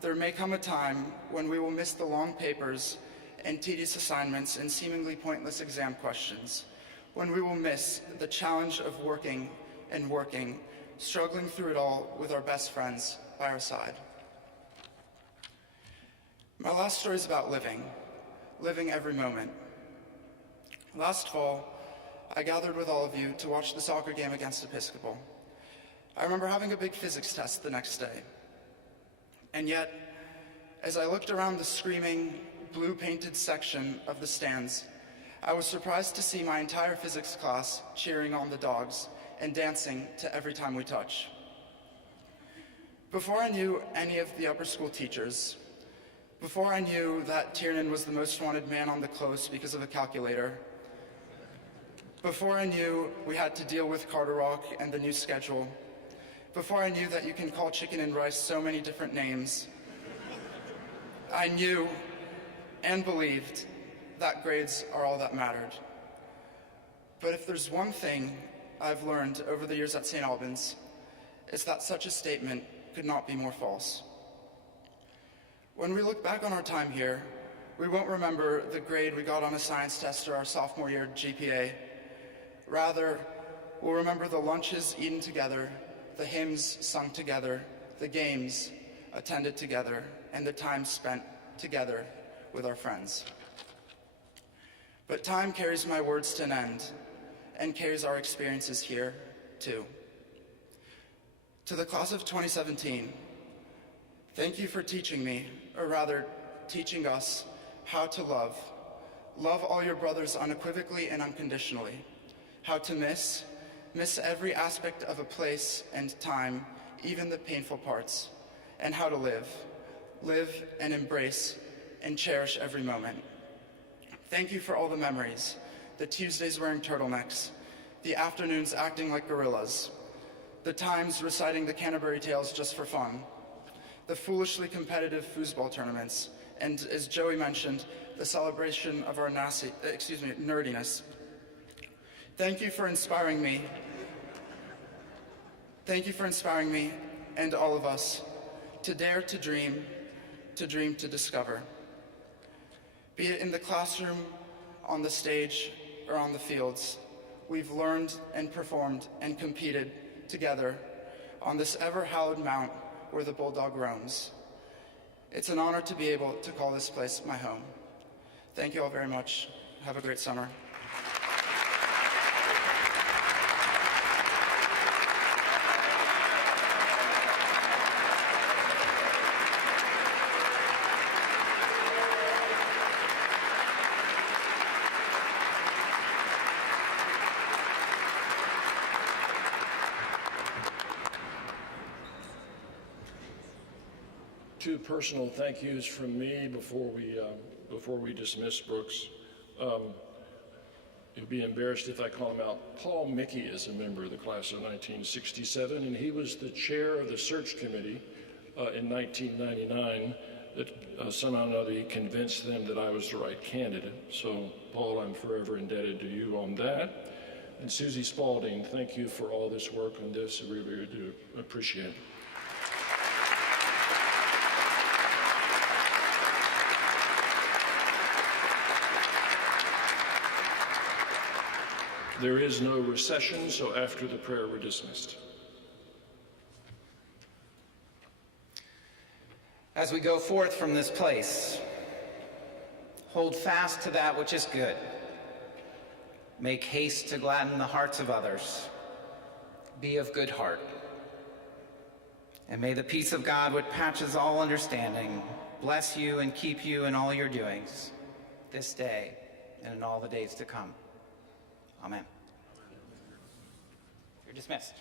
there may come a time when we will miss the long papers and tedious assignments and seemingly pointless exam questions, when we will miss the challenge of working and working, struggling through it all with our best friends by our side. My last story is about living every moment. Last fall, I gathered with all of you to watch the soccer game against Episcopal. I remember having a big physics test the next day. And yet, as I looked around the screaming, blue-painted section of the stands, I was surprised to see my entire physics class cheering on the dogs and dancing to Every Time We Touch. Before I knew any of the upper school teachers, before I knew that Tiernan was the most wanted man on the close because of a calculator, before I knew we had to deal with Carter Rock and the new schedule, before I knew that you can call chicken and rice so many different names, I knew and believed that grades are all that mattered. But if there's one thing I've learned over the years at St. Albans, it's that such a statement could not be more false. When we look back on our time here, we won't remember the grade we got on a science test or our sophomore year GPA. Rather, we'll remember the lunches eaten together, the hymns sung together, the games attended together, and the time spent together with our friends. But time carries my words to an end, and carries our experiences here, too. To the class of 2017, thank you for teaching me, or rather, teaching us how to love. Love all your brothers unequivocally and unconditionally. How to miss every aspect of a place and time, even the painful parts. And how to live and embrace and cherish every moment. Thank you for all the memories, the Tuesdays wearing turtlenecks, the afternoons acting like gorillas, the times reciting the Canterbury Tales just for fun, the foolishly competitive foosball tournaments, and as Joey mentioned, the celebration of our nerdiness. Thank you for inspiring me. Thank you for inspiring me and all of us to dare to dream, to discover. Be it in the classroom, on the stage, or on the fields, we've learned and performed and competed together on this ever-hallowed mount where the bulldog roams. It's an honor to be able to call this place my home. Thank you all very much. Have a great summer. two personal thank yous from me before we dismiss Brooks. You'll be embarrassed if I call him out. Paul Mickey is a member of the class of 1967, and he was the chair of the search committee in 1999 that somehow or another he convinced them that I was the right candidate. So, Paul, I'm forever indebted to you on that. And Susie Spalding, thank you for all this work on this. I really do appreciate it. There is no recession, so after the prayer, we're dismissed. As we go forth from this place, hold fast to that which is good. Make haste to gladden the hearts of others. Be of good heart. And may the peace of God, which passes all understanding, bless you and keep you in all your doings, this day and in all the days to come. Amen. You're dismissed.